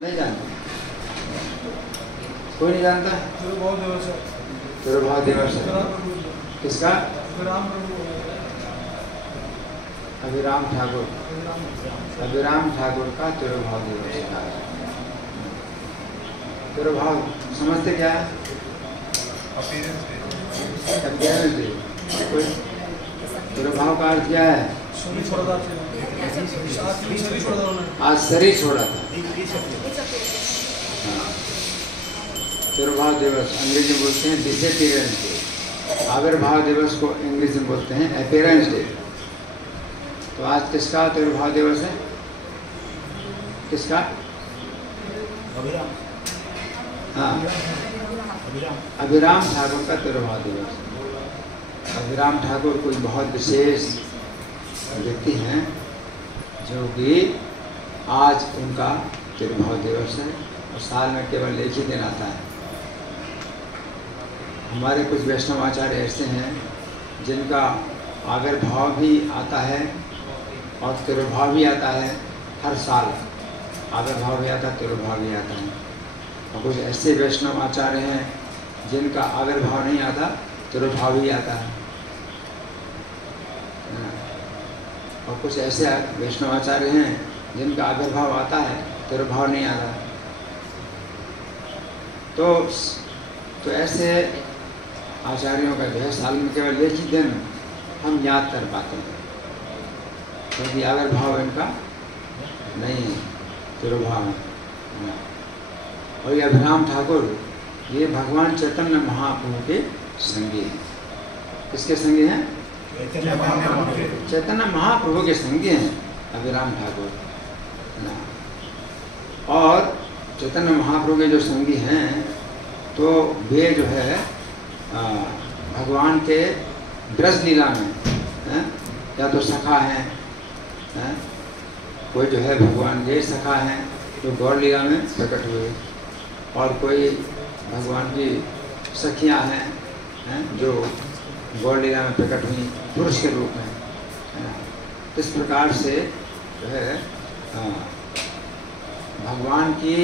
नहीं जानते, कोई नहीं जानता। तिरुभाव दिवस किसका? अभिराम ठाकुर। अभिराम ठाकुर का तिरुभाव दिवस का। तिरुभाव समझते क्या है? तिरुभाव का अर्थ क्या है? आज शरीर छोड़ा था। तिरुभाव दिवस अंग्रेजी में बोलते हैं डिसअपीयरेंस डे। आविर्भाव दिवस को अंग्रेजी में बोलते हैं अपीयरेंस डे। तो आज किसका तिरुभाव दिवस है? किसका? हाँ, अभिराम ठाकुर का तिरुभाव दिवस। अभिराम ठाकुर कोई बहुत विशेष व्यक्ति हैं जो कि आज उनका तिरुभाव दिवस है और साल में केवल एक ही दिन आता है। हमारे कुछ वैष्णव आचार्य ऐसे हैं जिनका आविर्भाव भी आता है और तिरुभाव भी आता है। हर साल आविर्भाव भी आता है, तिरुभाव भी आता है। और कुछ ऐसे वैष्णव आचार्य हैं जिनका आविर्भाव नहीं आता, तिरुभाव भी आता है। और कुछ ऐसे वैष्णव आचार्य हैं जिनका आविर्भाव आता है, तिरुभाव नहीं आता। तो ऐसे आचार्यों का जो है साल में केवल एक ही दिन हम याद कर पाते हैं, क्योंकि आविर्भाव इनका नहीं है, तिरुभाव है। और ये अभिराम ठाकुर ये भगवान चैतन्य महाप्रभु के संगी हैं। किसके संगी हैं? चैतन्य महाप्रभु के संगी हैं अभिराम ठाकुर। और चैतन्य महाप्रभु के जो संगी हैं तो वे जो है भगवान के ब्रज लीला में या तो सखा हैं, कोई जो है भगवान के सखा हैं जो गौर लीला में प्रकट हुए, और कोई भगवान की सखियां हैं जो गौर लीला में प्रकट हुई पुरुष के रूप में। इस प्रकार से जो है भगवान की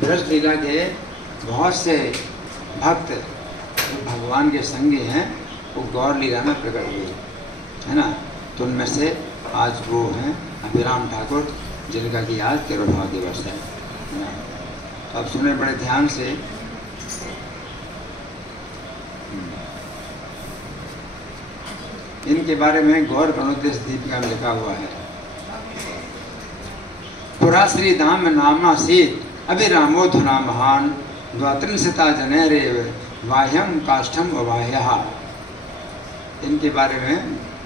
ब्रज लीला के बहुत से भक्त भगवान के संगी हैं, वो गौर लीला में प्रकट हुए, है ना। तो उनमें से आज वो हैं अभिराम ठाकुर, जिनका कि आज तिरुभाव दिवस है। तो आप सुने बड़े ध्यान से। इनके बारे में गौर गणोदेश दीपिका में लिखा हुआ है। पुरा श्री धाम नामा सीत अभिरामो धुना महान द्वात्रिंशता जने रेव बाह्यम काष्ठम अबाह्यः। इनके बारे में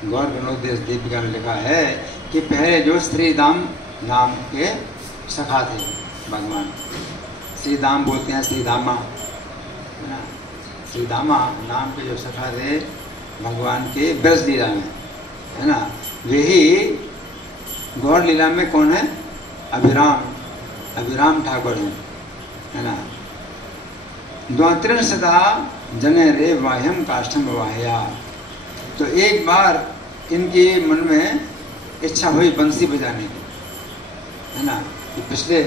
गौर गणोदेश दीपिका में लिखा है कि पहले जो श्रीदाम नाम के सखा थे भगवान, श्रीदाम बोलते हैं श्रीदामा, है ना। श्रीदामा नाम के जो सखा थे भगवान के ब्रज लीला में, है ना, वही गौर लीला में कौन है? अभिराम ठाकुर है ना। द्वात्रिंशता जने रे बाह्यम काष्ठम बाह्या। तो एक बार इनके मन में इच्छा हुई बंसी बजाने की, है ना। कि पिछले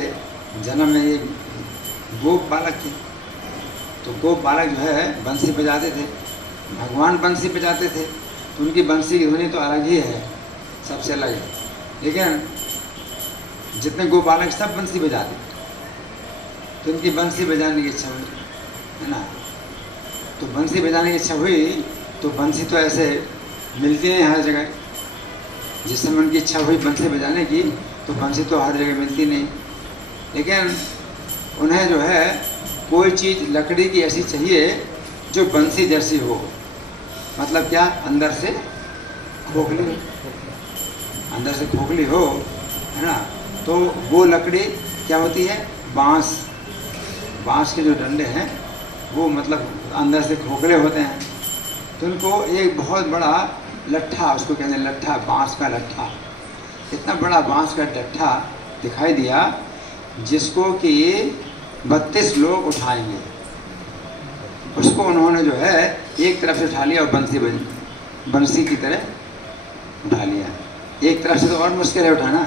जन्म में ये गोप बालक थे, तो गोप बालक जो है बंसी बजाते थे, भगवान बंसी बजाते थे, तो उनकी बंसी की ध्वनि तो अलग ही है, सबसे अलग है। लेकिन जितने गोप बालक सब बंसी बजाते थे, तो उनकी बंसी बजाने की इच्छा हुई, है ना। तो बंसी बजाने की इच्छा हुई तो बंसी तो ऐसे मिलती नहीं हर जगह। जिस समय उनकी इच्छा हुई बंसी बजाने की तो बंसी तो हर जगह मिलती नहीं, लेकिन उन्हें जो है कोई चीज़ लकड़ी की ऐसी चाहिए जो बंसी जैसी हो। मतलब क्या? अंदर से खोखली हो, अंदर से खोखली हो, है ना। तो वो लकड़ी क्या होती है? बांस। बांस के जो डंडे हैं वो मतलब अंदर से खोखले होते हैं। तो उनको एक बहुत बड़ा लट्ठा, उसको कहते हैं लट्ठा, बांस का लट्ठा, इतना बड़ा बांस का लट्ठा दिखाई दिया जिसको कि 32 लोग उठाएंगे। उसको उन्होंने जो है एक तरफ से उठा लिया और बंसी की तरह उठा लिया। एक तरफ से तो और मुश्किल है उठाना,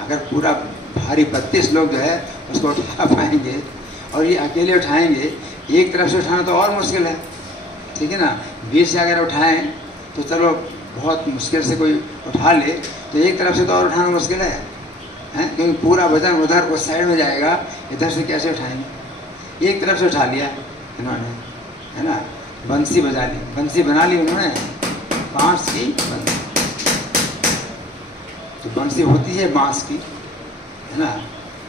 अगर पूरा भारी 32 लोग जो है उसको उठा पाएंगे, और ये अकेले उठाएंगे। एक तरफ से उठाना तो और मुश्किल है, ठीक है ना। 20 से अगर उठाएं तो चलो बहुत मुश्किल से कोई उठा ले, तो एक तरफ से तो और उठाना मुश्किल है, हैं? क्योंकि पूरा वजन उधर उस साइड में जाएगा, इधर से कैसे उठाएंगे। एक तरफ से उठा लिया इन्होंने, है ना, बंसी बजा ली, बंसी बना ली उन्होंने, बांस की बंसी। तो बंसी होती है बांस की, है ना,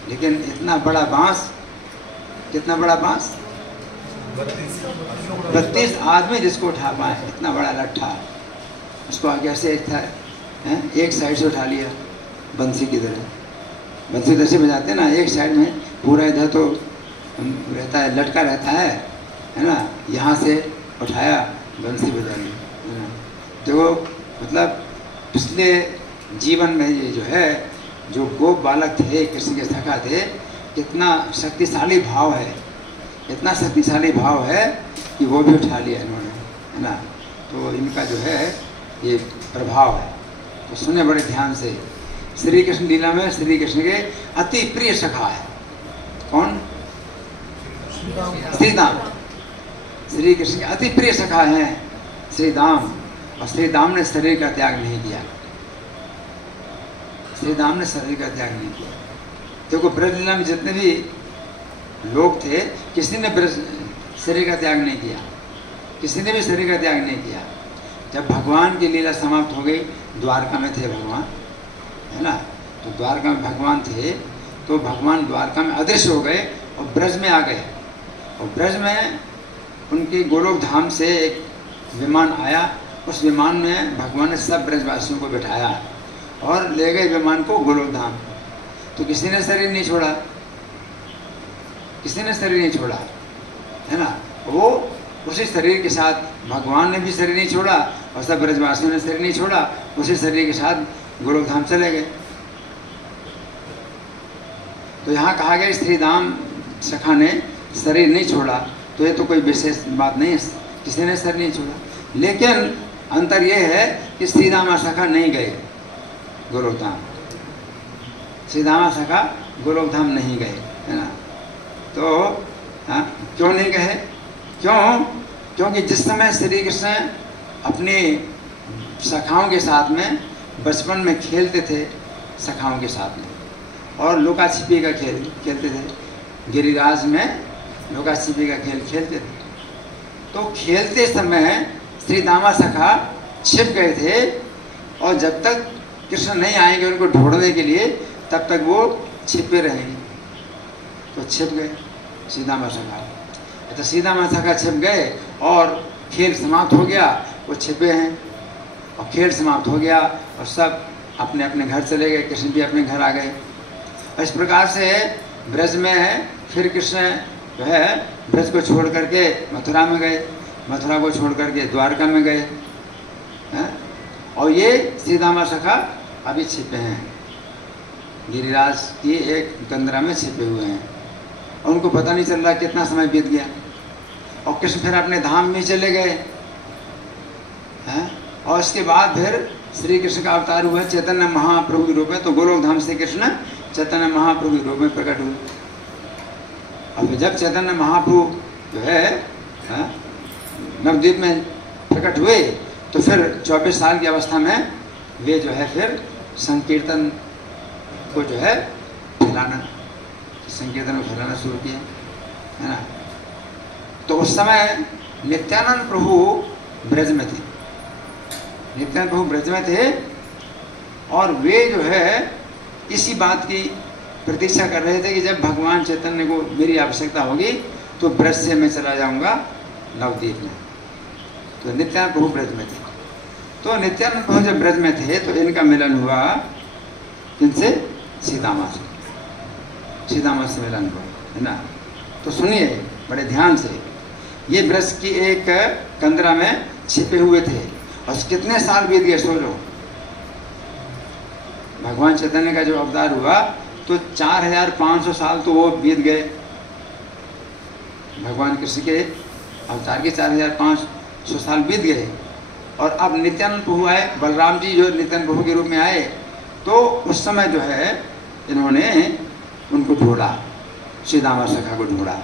लेकिन इतना बड़ा बांस, कितना बड़ा बांस, 32 आदमी जिसको उठा पाए, इतना बड़ा लट्ठा, उसको आगे से एक साइड से उठा लिया बंसी की तरह। बंसी जैसे बजाते हैं ना, एक साइड में पूरा इधर तो रहता है, लटका रहता है ना, यहाँ से उठाया, बंसी बजा ली, है ना। तो मतलब पिछले जीवन में ये जो है, जो गोप बालक थे, कृष्ण के सखा थे, कितना शक्तिशाली भाव है, इतना शक्तिशाली भाव है कि वो भी उठा लिया इन्होंने, है ना। तो इनका जो है ये प्रभाव है। तो सुने बड़े ध्यान से। श्री कृष्ण लीला में श्री कृष्ण के अति प्रिय सखा है कौन? श्री दाम। श्री कृष्ण के अति प्रिय सखा हैं श्री दाम, और श्री दाम ने शरीर का त्याग नहीं किया। श्री दाम ने शरीर का त्याग नहीं किया। देखो ब्रज लीला में जितने भी लोग थे, किसी ने शरीर का त्याग नहीं किया, किसी ने भी शरीर का त्याग नहीं किया। जब भगवान की लीला समाप्त हो गई, द्वारका में थे भगवान, है ना, तो द्वारका में भगवान थे, तो भगवान द्वारका में अदृश्य हो गए और ब्रज में आ गए। और ब्रज में उनके गोलोक धाम से एक विमान आया, उस विमान में भगवान ने सब ब्रजवासियों को बिठाया और ले गए विमान को गोलोक धाम। तो किसी ने शरीर नहीं छोड़ा, किसी ने शरीर नहीं छोड़ा, है ना। वो उसी शरीर के साथ, भगवान ने भी शरीर नहीं छोड़ा और सब ब्रजवासियों ने शरीर नहीं छोड़ा, उसी शरीर के साथ गोलोक धाम चले गए। तो यहाँ कहा गया श्री दाम सखा ने शरीर नहीं छोड़ा, तो ये तो कोई विशेष बात नहीं है, किसी ने शरीर नहीं छोड़ा। लेकिन अंतर ये है कि श्री दामा सखा नहीं गए गोलोक धाम, श्री दामा सखा गोलोक धाम नहीं गए, है ना। तो हाँ, क्यों नहीं गए? क्यों? क्योंकि जिस समय श्री कृष्ण अपने सखाओं के साथ में बचपन में खेलते थे, सखाओं के साथ में, और लुका छिपी का खेल खेलते थे, गिरिराज में लुका छिपी का खेल खेलते थे, तो खेलते समय श्री दामा सखा छिप गए थे, और जब तक कृष्ण नहीं आएंगे उनको ढूंढने के लिए, तब तक वो छिपे रहेंगे। तो छिप गए श्री दामा सखा। तो श्री दामा सखा छिप गए और खेल समाप्त हो गया, वो छिपे हैं और खेल समाप्त हो गया और सब अपने अपने घर चले गए, कृष्ण भी अपने घर आ गए। इस प्रकार से ब्रज में फिर कृष्ण जो है ब्रज को छोड़ करके मथुरा में गए, मथुरा को छोड़ करके द्वारका में गए हैं। और ये श्री दामा सखा अभी छिपे हैं, गिरिराज की एक गंदरा में छिपे हुए हैं, और उनको पता नहीं चल रहा कितना समय बीत गया। और कृष्ण फिर अपने धाम में चले गए हैं। और इसके बाद फिर श्री कृष्ण का अवतार हुआ चैतन्य महाप्रभु के रूप में। तो गोलोक धाम से कृष्ण चैतन्य महाप्रभु के रूप में प्रकट हुए। अब जब चैतन्य महाप्रभु जो है नवद्वीप में प्रकट हुए, तो फिर 24 साल की अवस्था में वे जो है फिर संकीर्तन को जो है फैलाना, संकीर्तन को फैलाना शुरू किया, है ना। तो उस समय नित्यानंद प्रभु ब्रज में थे, नित्यानंद प्रभु ब्रज में थे, और वे जो है इसी बात की प्रतीक्षा कर रहे थे कि जब भगवान चैतन्य को मेरी आवश्यकता होगी तो ब्रज से मैं चला जाऊंगा नवद्वीप में। तो नित्यानंद प्रभु ब्रज में थे। तो नित्यानंद प्रभु जब ब्रज में थे तो इनका मिलन हुआ किनसे? सीतामा से, सीतामा से मिलन हुआ, है ना। तो सुनिए बड़े ध्यान से, ये ब्रज की एक कंदरा में छिपे हुए थे, और कितने साल बीत गए सोचो। भगवान चैतन्य का जो अवतार हुआ तो 4500 साल तो वो बीत गए, भगवान कृष्ण के अवतार के 4500 साल बीत गए। और अब नित्यानंद प्रभु आए, बलराम जी जो नित्यानंद प्रभु के रूप में आए, तो उस समय जो है इन्होंने उनको ढूंढा, सीतामा सखा को ढूंढा।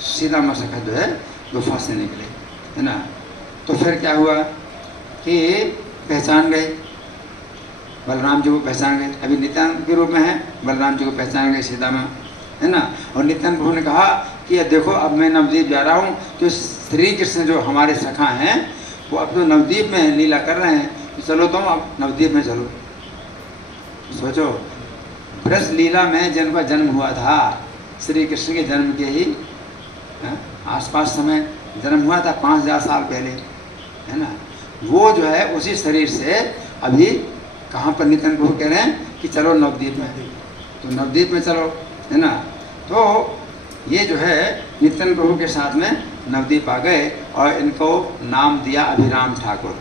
सीतामा सखा जो है गुफा से निकले, है ना। तो फिर क्या हुआ कि पहचान गए, बलराम जी को पहचान गए, अभी नित्यानंद के रूप में है, बलराम जी को पहचान गए सीतामा, है ना। और नित्यानंद प्रभु ने कहा कि देखो अब मैं नवद्वीप जा रहा हूँ, तो श्री कृष्ण जो हमारे सखा हैं वो अब तो नवद्वीप में लीला कर रहे हैं, तो चलो तुम अब नवद्वीप में चलो। सोचो, ब्रज लीला में जिनका जन्म हुआ था, श्री कृष्ण के जन्म के ही आसपास समय जन्म हुआ था, 5000 साल पहले, है ना। वो जो है उसी शरीर से अभी कहाँ पर नित्यानंद प्रभु कह रहे हैं कि चलो नवद्वीप में, तो नवद्वीप में चलो, है ना। तो ये जो है नित्यानंद प्रभु के साथ में नवद्वीप आ गए और इनको नाम दिया अभिराम ठाकुर।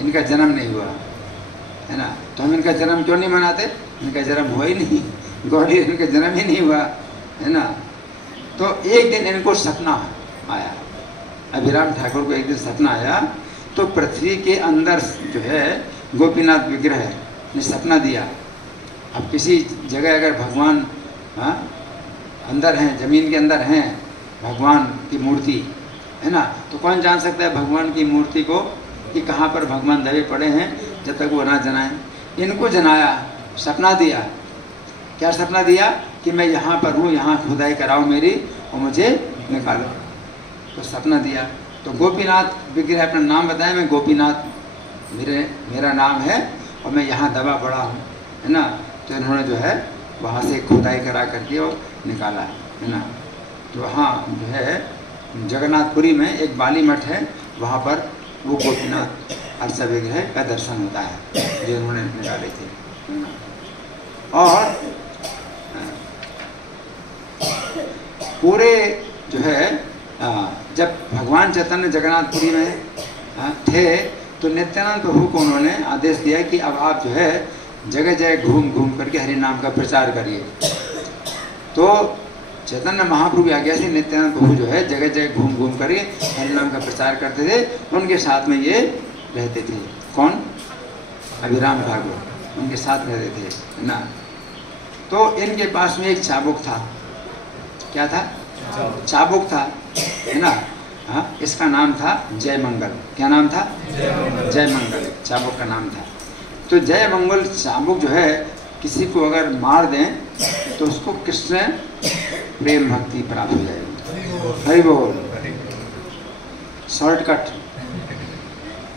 इनका जन्म नहीं हुआ, है ना। तो हम इनका जन्म क्यों नहीं मनाते? इनका जन्म हुआ ही नहीं, ग्वालियर इनका जन्म ही नहीं हुआ, है ना। तो एक दिन इनको सपना आया, अभिराम ठाकुर को एक दिन सपना आया, तो पृथ्वी के अंदर जो है गोपीनाथ विग्रह ने सपना दिया। अब किसी जगह अगर भगवान अंदर हैं, जमीन के अंदर हैं भगवान की मूर्ति, है ना, तो कौन जान सकता है भगवान की मूर्ति को कि कहाँ पर भगवान दबे पड़े हैं, जब तक वो ना जनाएं। इनको जनाया, सपना दिया। क्या सपना दिया? कि मैं यहाँ पर हूँ, यहाँ खुदाई कराओ मेरी और मुझे निकालो। तो सपना दिया। तो गोपीनाथ विग्रह अपना नाम बताया, मैं गोपीनाथ मेरा नाम है और मैं यहाँ दबा पड़ा हूँ, है ना। तो इन्होंने जो है वहाँ से खुदाई करा करके और निकाला, है ना। तो वहाँ जो है जगन्नाथपुरी में एक बाली मठ है, वहाँ पर वो गोपीनाथ अर्चा विग्रह का दर्शन होता है जो इन्होंने निकाले थे, है ना। और पूरे जो है जब भगवान चैतन्य जगन्नाथपुरी में थे, तो नित्यानंद प्रभु को उन्होंने आदेश दिया कि अब आप जो है जगह जगह घूम घूम करके हरि नाम का प्रचार करिए। तो चैतन्य महाप्रभु की आज्ञा से नित्यानंद प्रभु जो है जगह जगह घूम घूम करके हरि नाम का प्रचार करते थे। उनके साथ में ये रहते थे। कौन? अभिराम ठाकुर, उनके साथ रहते थे, है ना। तो इनके पास में एक चाबुक था। क्या था? चाबुक था, है ना। हाँ, इसका नाम था जय मंगल। क्या नाम था? जय मंगल चाबुक का नाम था। तो जय मंगल चाबुक जो है किसी को अगर मार दें तो उसको कृष्ण प्रेम भक्ति प्राप्त हो जाएगी। हरि बोल। शॉर्टकट,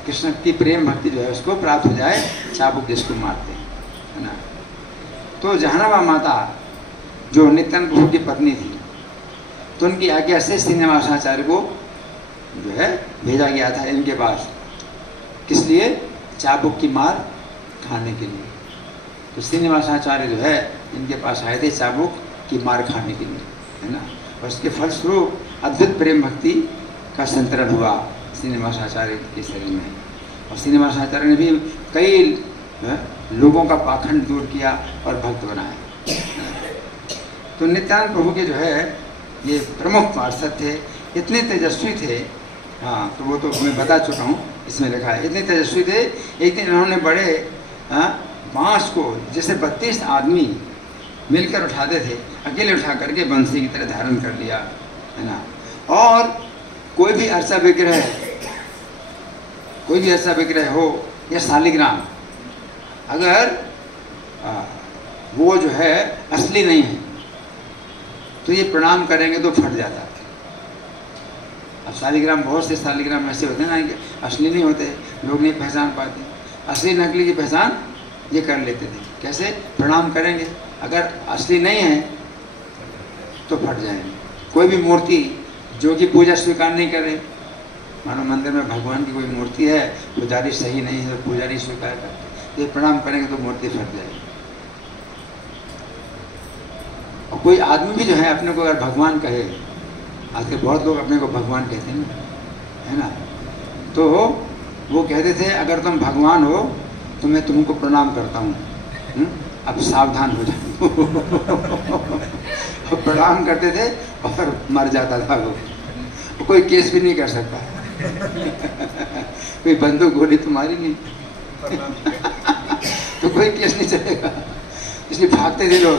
कृष्ण की प्रेम भक्ति जो है उसको प्राप्त हो जाए, चाबुक जिसको मारते हैं, है ना। तो जहानाबा माता जो नित्यानंद प्रभु की पत्नी थी, तो उनकी आज्ञा से श्रीनिवासाचार्य को जो है भेजा गया था इनके पास। किस लिए? चाबुक की मार खाने के लिए। तो श्रीनिवासाचार्य जो है इनके पास आए थे चाबुक की मार खाने के लिए, है ना। और उसके फलस्वरूप अद्भुत प्रेम भक्ति का संतरण हुआ श्रीनिवासाचार्य के शरीर में। और श्रीनिवासाचार्य ने भी कई लोगों का पाखंड दूर किया और भक्त बनाया। तो नित्यानंद प्रभु के जो है ये प्रमुख पार्षद थे, इतने तेजस्वी थे। हाँ, तो वो तो मैं बता चुका हूँ, इसमें लिखा है। इतने तेजस्वी थे, एक दिन इन्होंने बड़े बांस को जैसे 32 आदमी मिलकर उठाते थे, अकेले उठा करके बंसी की तरह धारण कर लिया, है ना। और कोई भी अर्चा विग्रह हो या शालिग्राम, अगर वो जो है असली नहीं है तो ये प्रणाम करेंगे तो फट जाता है। अब शालिग्राम, बहुत से शालिग्राम ऐसे होते हैं ना कि असली नहीं होते, लोग नहीं पहचान पाते। असली नकली की पहचान ये कर लेते थे। कैसे? प्रणाम करेंगे, अगर असली नहीं है तो फट जाएंगे। कोई भी मूर्ति जो कि पूजा स्वीकार नहीं करे, मानो मंदिर में भगवान की कोई मूर्ति है, पुजारी सही नहीं है तो पुजारी स्वीकार करते, ये प्रणाम करेंगे तो मूर्ति फट जाएगी। और कोई आदमी भी जो है अपने को अगर भगवान कहे, आजकल बहुत लोग अपने को भगवान कहते हैं ना, है ना। तो वो कहते थे अगर तुम भगवान हो तो मैं तुमको प्रणाम करता हूँ, अब सावधान हो जाओ। प्रणाम करते थे और मर जाता था वो। कोई केस भी नहीं कर सकता, कोई बंदूक गोली तुम्हारी नहीं। तो कोई केस नहीं चलेगा। इसलिए भागते थे लोग,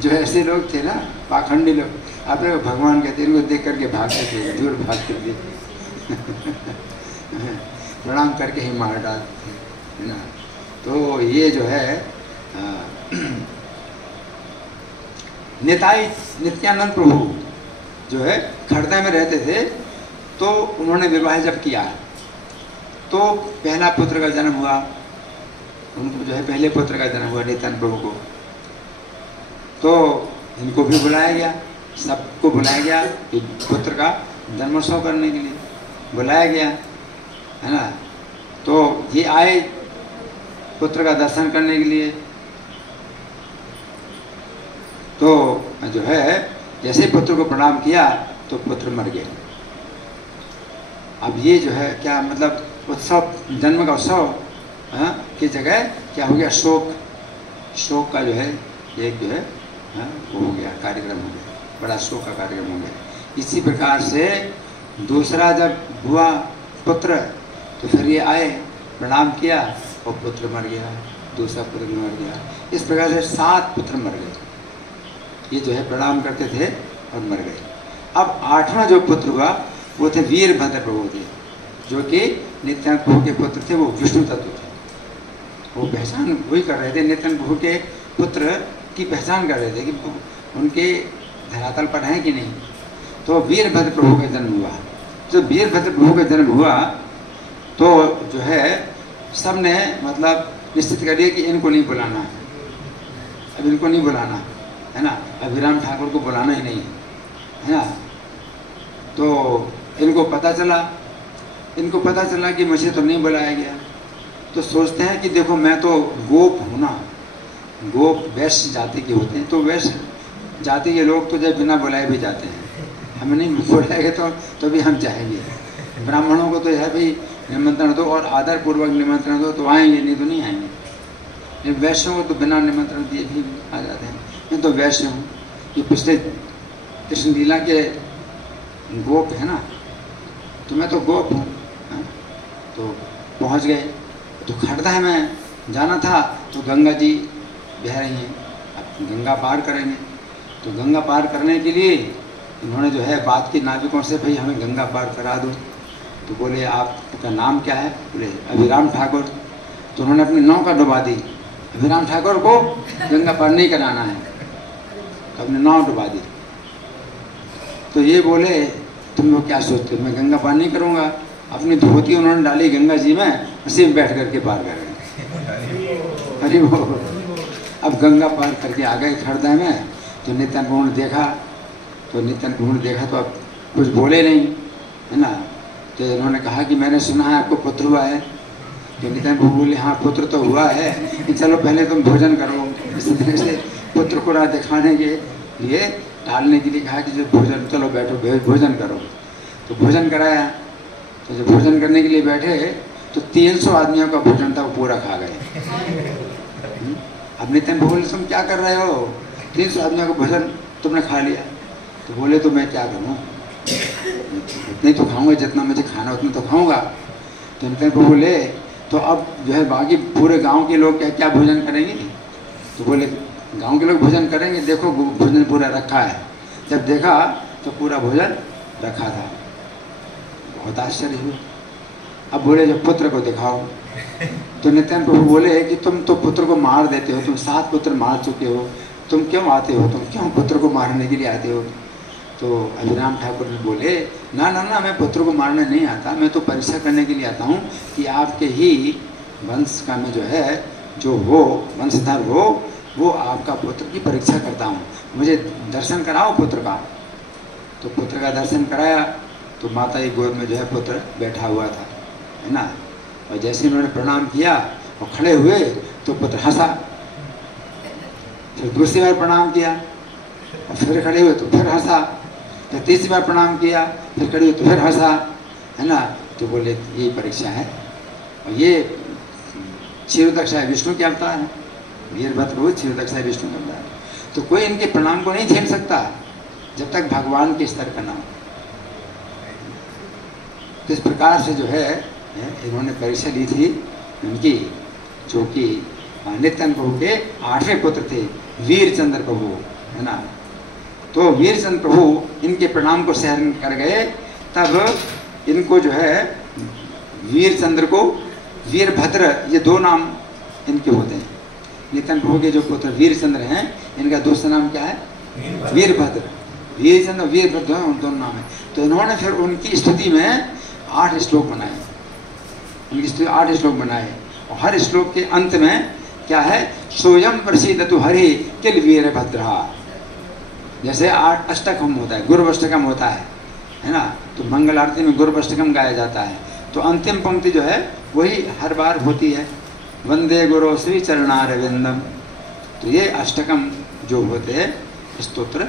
जो ऐसे लोग थे ना पाखंडी लोग, आपने भगवान कहते इनको देख करके भागते थे, दूर भागते थे प्रणाम करके ही मार डालते थे ना। तो ये जो है निताई नित्यानंद प्रभु जो है खड़दा में रहते थे, तो उन्होंने विवाह जब किया तो पहला पुत्र का जन्म हुआ, उनको जो है पहले पुत्र का जन्म हुआ नित्यानंद प्रभु को। तो इनको भी बुलाया गया, सबको बुलाया गया कि पुत्र का जन्मोत्सव करने के लिए बुलाया गया, है ना। तो ये आए पुत्र का दर्शन करने के लिए। तो जो है जैसे पुत्र को प्रणाम किया तो पुत्र मर गए। अब ये जो है क्या मतलब उत्सव, जन्म का उत्सव की जगह क्या हो गया, शोक का जो है एक जो है वो हो गया, कार्यक्रम हो गया, बड़ा शोक का कार्यक्रम हो गया। इसी प्रकार से दूसरा जब हुआ पुत्र तो फिर ये आए, प्रणाम किया और पुत्र मर गया, दूसरा पुत्र मर गया। इस प्रकार से 7 पुत्र मर गए। ये जो है प्रणाम करते थे और मर गए। अब 8वां जो पुत्र हुआ वो थे वीरभद्र प्रभु थे, जो कि नित्यानंद प्रभु के पुत्र थे, वो विष्णु तत्व थे। वो पहचान वही कर रहे थे, नित्यानंद प्रभु के पुत्र की पहचान कर रहे थे कि उनके धरातल पर हैं कि नहीं। तो वीरभद्र प्रभु का जन्म हुआ। जब वीरभद्र प्रभु का जन्म हुआ तो जो है सबने मतलब निश्चित कर लिया कि इनको नहीं बुलाना है, अब इनको नहीं बुलाना है ना, अभिराम ठाकुर को बुलाना ही नहीं है ना। तो इनको पता चला कि मुझे तो नहीं बुलाया गया, तो सोचते हैं कि देखो मैं तो गोप हूँ ना, गोप वैश्य जाति के होते हैं, तो वैश्य जाति के लोग तो जब बिना बुलाए भी जाते हैं, हमें नहीं बुलाएंगे तो भी हम जाएंगे। ब्राह्मणों को तो है भाई निमंत्रण दो और आदर पूर्वक निमंत्रण दो तो आएंगे, नहीं तो नहीं आएंगे। वैश्यों को तो बिना निमंत्रण दिए भी आ जाते हैं। मैं तो वैश्य हूँ, ये पिछले कृष्ण लीला के गोप है ना, तो मैं तो गोप हूँ। तो पहुँच गए, तो खड़दा में जाना था तो गंगा जी बह रही हैं, अब गंगा पार करेंगे। तो गंगा पार करने के लिए इन्होंने जो है बात की नाविकों से, भाई हमें गंगा पार करा दो। तो बोले आपका नाम क्या है? बोले अभिराम ठाकुर। तो उन्होंने अपनी नाव का डुबा दी, अभिराम ठाकुर को गंगा पार नहीं कराना है, तो अपनी नाव डुबा दी। तो ये बोले तुम लोग क्या सोचते हो, मैं गंगा पार नहीं करूँगा। अपनी धोती उन्होंने डाली गंगा जी में, उसी में बैठ करके पार कर गए। अरे वो अब गंगा पार करके आ गए खड़दा में। तो नित्यानंद प्रभु ने देखा, तो अब कुछ बोले नहीं, है ना। तो उन्होंने कहा कि मैंने सुना है आपको पुत्र हुआ है। तो नित्यानंद प्रभु बोले हाँ पुत्र तो हुआ है, कि चलो पहले तुम भोजन करो। इस तरह से पुत्र को राह दिखाने के लिए, टालने के लिए कहा कि जो भोजन, चलो बैठो भोजन करो। तो भोजन कराया। तो जब भोजन करने के लिए बैठे तो 300 आदमियों का भोजन था, वो पूरा खा गए। अब नित्यानंद प्रभु बोले तुम क्या कर रहे हो, 300 आदमियों का भोजन तुमने खा लिया। तो बोले तो मैं क्या करूँ, नहीं तो खाऊंगा, जितना मुझे खाना उतना तो खाऊंगा। तो नित्यानंद प्रभु बोले तो अब जो है बाकी पूरे गांव के लोग क्या भोजन करेंगे? तो बोले गांव के लोग भोजन करेंगे, देखो भोजन पूरा रखा है। जब देखा तो पूरा भोजन रखा था, बहुत आश्चर्य हुआ। अब बोले जब पुत्र को दिखाओ। तो नित्यानंद प्रभु बोले कि तुम तो पुत्र को मार देते हो, तुम 7 पुत्र मार चुके हो, तुम क्यों आते हो, तुम क्यों पुत्र को मारने के लिए आते हो? तो अभिराम ठाकुर ने बोले ना, मैं पुत्र को मारने नहीं आता, मैं तो परीक्षा करने के लिए आता हूँ कि आपके ही वंश का मैं जो है जो हो वंशधर हो, वो आपका पुत्र की परीक्षा करता हूँ, मुझे दर्शन कराओ पुत्र का। तो पुत्र का दर्शन कराया तो माता की गोद में जो है पुत्र बैठा हुआ था, है ना। और जैसे उन्होंने प्रणाम किया और खड़े हुए तो पुत्र हंसा। फिर दूसरी बार प्रणाम किया और फिर खड़े हुए तो फिर हंसा। फिर तीसरी बार प्रणाम किया, फिर खड़े हुए तो फिर हंसा, है ना। तो बोले ये परीक्षा है, और ये क्षीरोदक्षा विष्णु के अवतार है, वीरभद्र प्रभु क्षीरोदक्षा विष्णु के अवतार। तो कोई इनके प्रणाम को नहीं झेल सकता जब तक भगवान के स्तर का ना हो। तो इस प्रकार से जो है इन्होंने परीक्षा ली थी उनकी, जो कि नित्यानंद प्रभु के 8वें पुत्र थे, वीरचंद्र प्रभु, है ना। तो वीरचंद्र प्रभु इनके प्रणाम को सहन कर गए, तब इनको जो है वीरचंद्र को वीरभद्र, ये 2 नाम इनके होते हैं। नित्यानंद प्रभु के जो पुत्र वीरचंद्र हैं, इनका दूसरा नाम क्या है? वीरभद्र। वीरचंद्र वीरभद्र दोनों नाम है। तो इन्होंने फिर उनकी स्तुति में 8 श्लोक बनाए, उनकी स्तुति 8 श्लोक बनाए, और हर श्लोक के अंत में क्या है? सोयम प्रसीदतु हरि किल वीरभद्रा। जैसे 8 अष्टकम होता है, गुरुवष्टकम होता है ना। तो मंगल आरती में गुरुवष्टकम गाया जाता है, तो अंतिम पंक्ति जो है वही हर बार होती है, वंदे गुरु श्री चरणारविंदम। तो ये अष्टकम जो होते हैं स्तोत्र,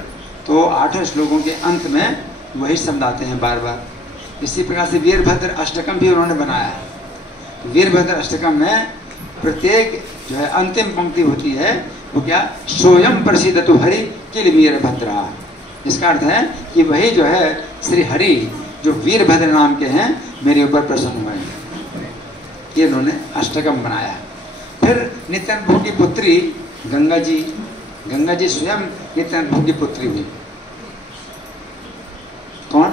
तो 8 श्लोकों के अंत में वही शब्द आते हैं बार बार। इसी प्रकार से वीरभद्र अष्टकम भी उन्होंने बनाया है। वीरभद्र अष्टकम में प्रत्येक जो है अंतिम पंक्ति होती है वो क्या? सोयम प्रसीदतु हरि किल वीरभद्रा। इसका अर्थ है कि वही जो है श्री हरि जो वीरभद्र नाम के हैं मेरे ऊपर प्रसन्न हुए हैं। ये उन्होंने अष्टकम बनाया। फिर नित्यानंद प्रभु की पुत्री गंगा जी स्वयं नित्यानंद प्रभु की पुत्री हुई। कौन?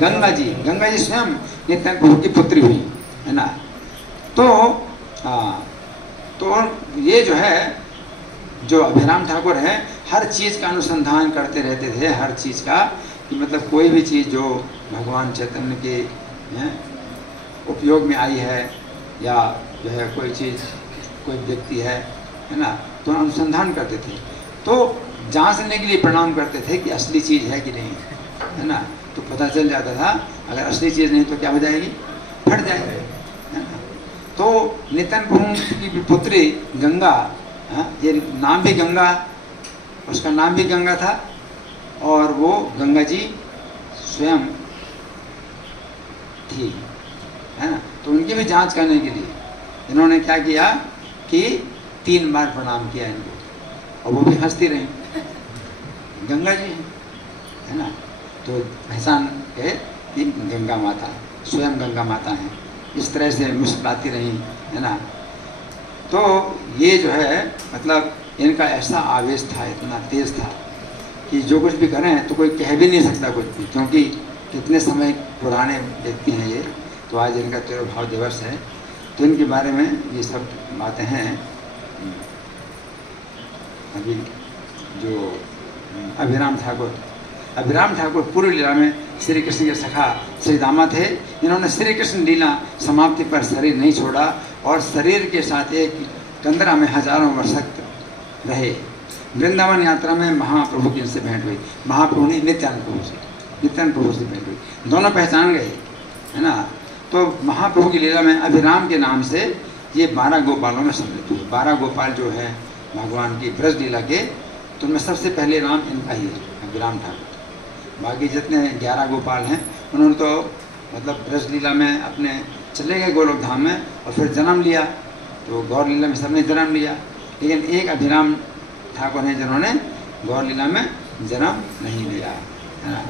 गंगा जी स्वयं नित्यानंद प्रभु की पुत्री हुई, है ना। तो ये जो है जो अभिराम ठाकुर है हर चीज़ का अनुसंधान करते रहते थे, हर चीज़ का, कि मतलब कोई भी चीज़ जो भगवान चैतन्य के उपयोग में आई है, या जो है कोई चीज़ कोई व्यक्ति है ना, तो अनुसंधान करते थे। तो जांचने के लिए प्रणाम करते थे कि असली चीज़ है कि नहीं, है ना। तो पता चल जाता था अगर असली चीज़ नहीं तो क्या हो जाएगी? फट जाएगी, है ना। तो नित्यानंद प्रभु की पुत्री गंगा, ये नाम भी गंगा, उसका नाम भी गंगा था, और वो गंगा जी स्वयं थी, है ना। तो उनकी भी जांच करने के लिए इन्होंने क्या किया कि 3 बार प्रणाम किया इनको, और वो भी हंसती रही, गंगा जी है ना। तो पहचान गए कि गंगा माता, स्वयं गंगा माता हैं, इस तरह से मुस्कुराती रही, है ना। तो ये जो है मतलब इनका ऐसा आवेश था, इतना तेज था कि जो कुछ भी करें तो कोई कह भी नहीं सकता कुछ भी, क्योंकि कितने समय पुराने व्यक्ति हैं ये। तो आज इनका तिरुभाव दिवस है, तो इनके बारे में ये सब बातें हैं। अभी जो अभिराम ठाकुर पूर्व लीला में श्री कृष्ण के सखा श्री दामा थे। इन्होंने श्री कृष्ण लीला समाप्ति पर शरीर नहीं छोड़ा, और शरीर के साथ एक कंदरा में हजारों वर्ष तक रहे। वृंदावन यात्रा में महाप्रभु की इनसे भेंट हुई, महाप्रभु ने नित्यानंद प्रभु से भेंट हुई, दोनों पहचान गए, है ना। तो महाप्रभु की लीला में अभिराम के नाम से ये 12 गोपालों में सम्मिलित हुए। 12 गोपाल जो है भगवान की ब्रज लीला के, तो उनमें सबसे पहले नाम इनका ही है, अभिराम ठाकुर। बाकी जितने 11 गोपाल हैं उन्होंने तो मतलब ब्रज लीला में अपने चले गए गोलोक धाम में, और फिर जन्म लिया, तो गौर लीला में सबने जन्म लिया। लेकिन एक अभिराम ठाकुर हैं जिन्होंने गौर लीला में जन्म नहीं लिया, है ना।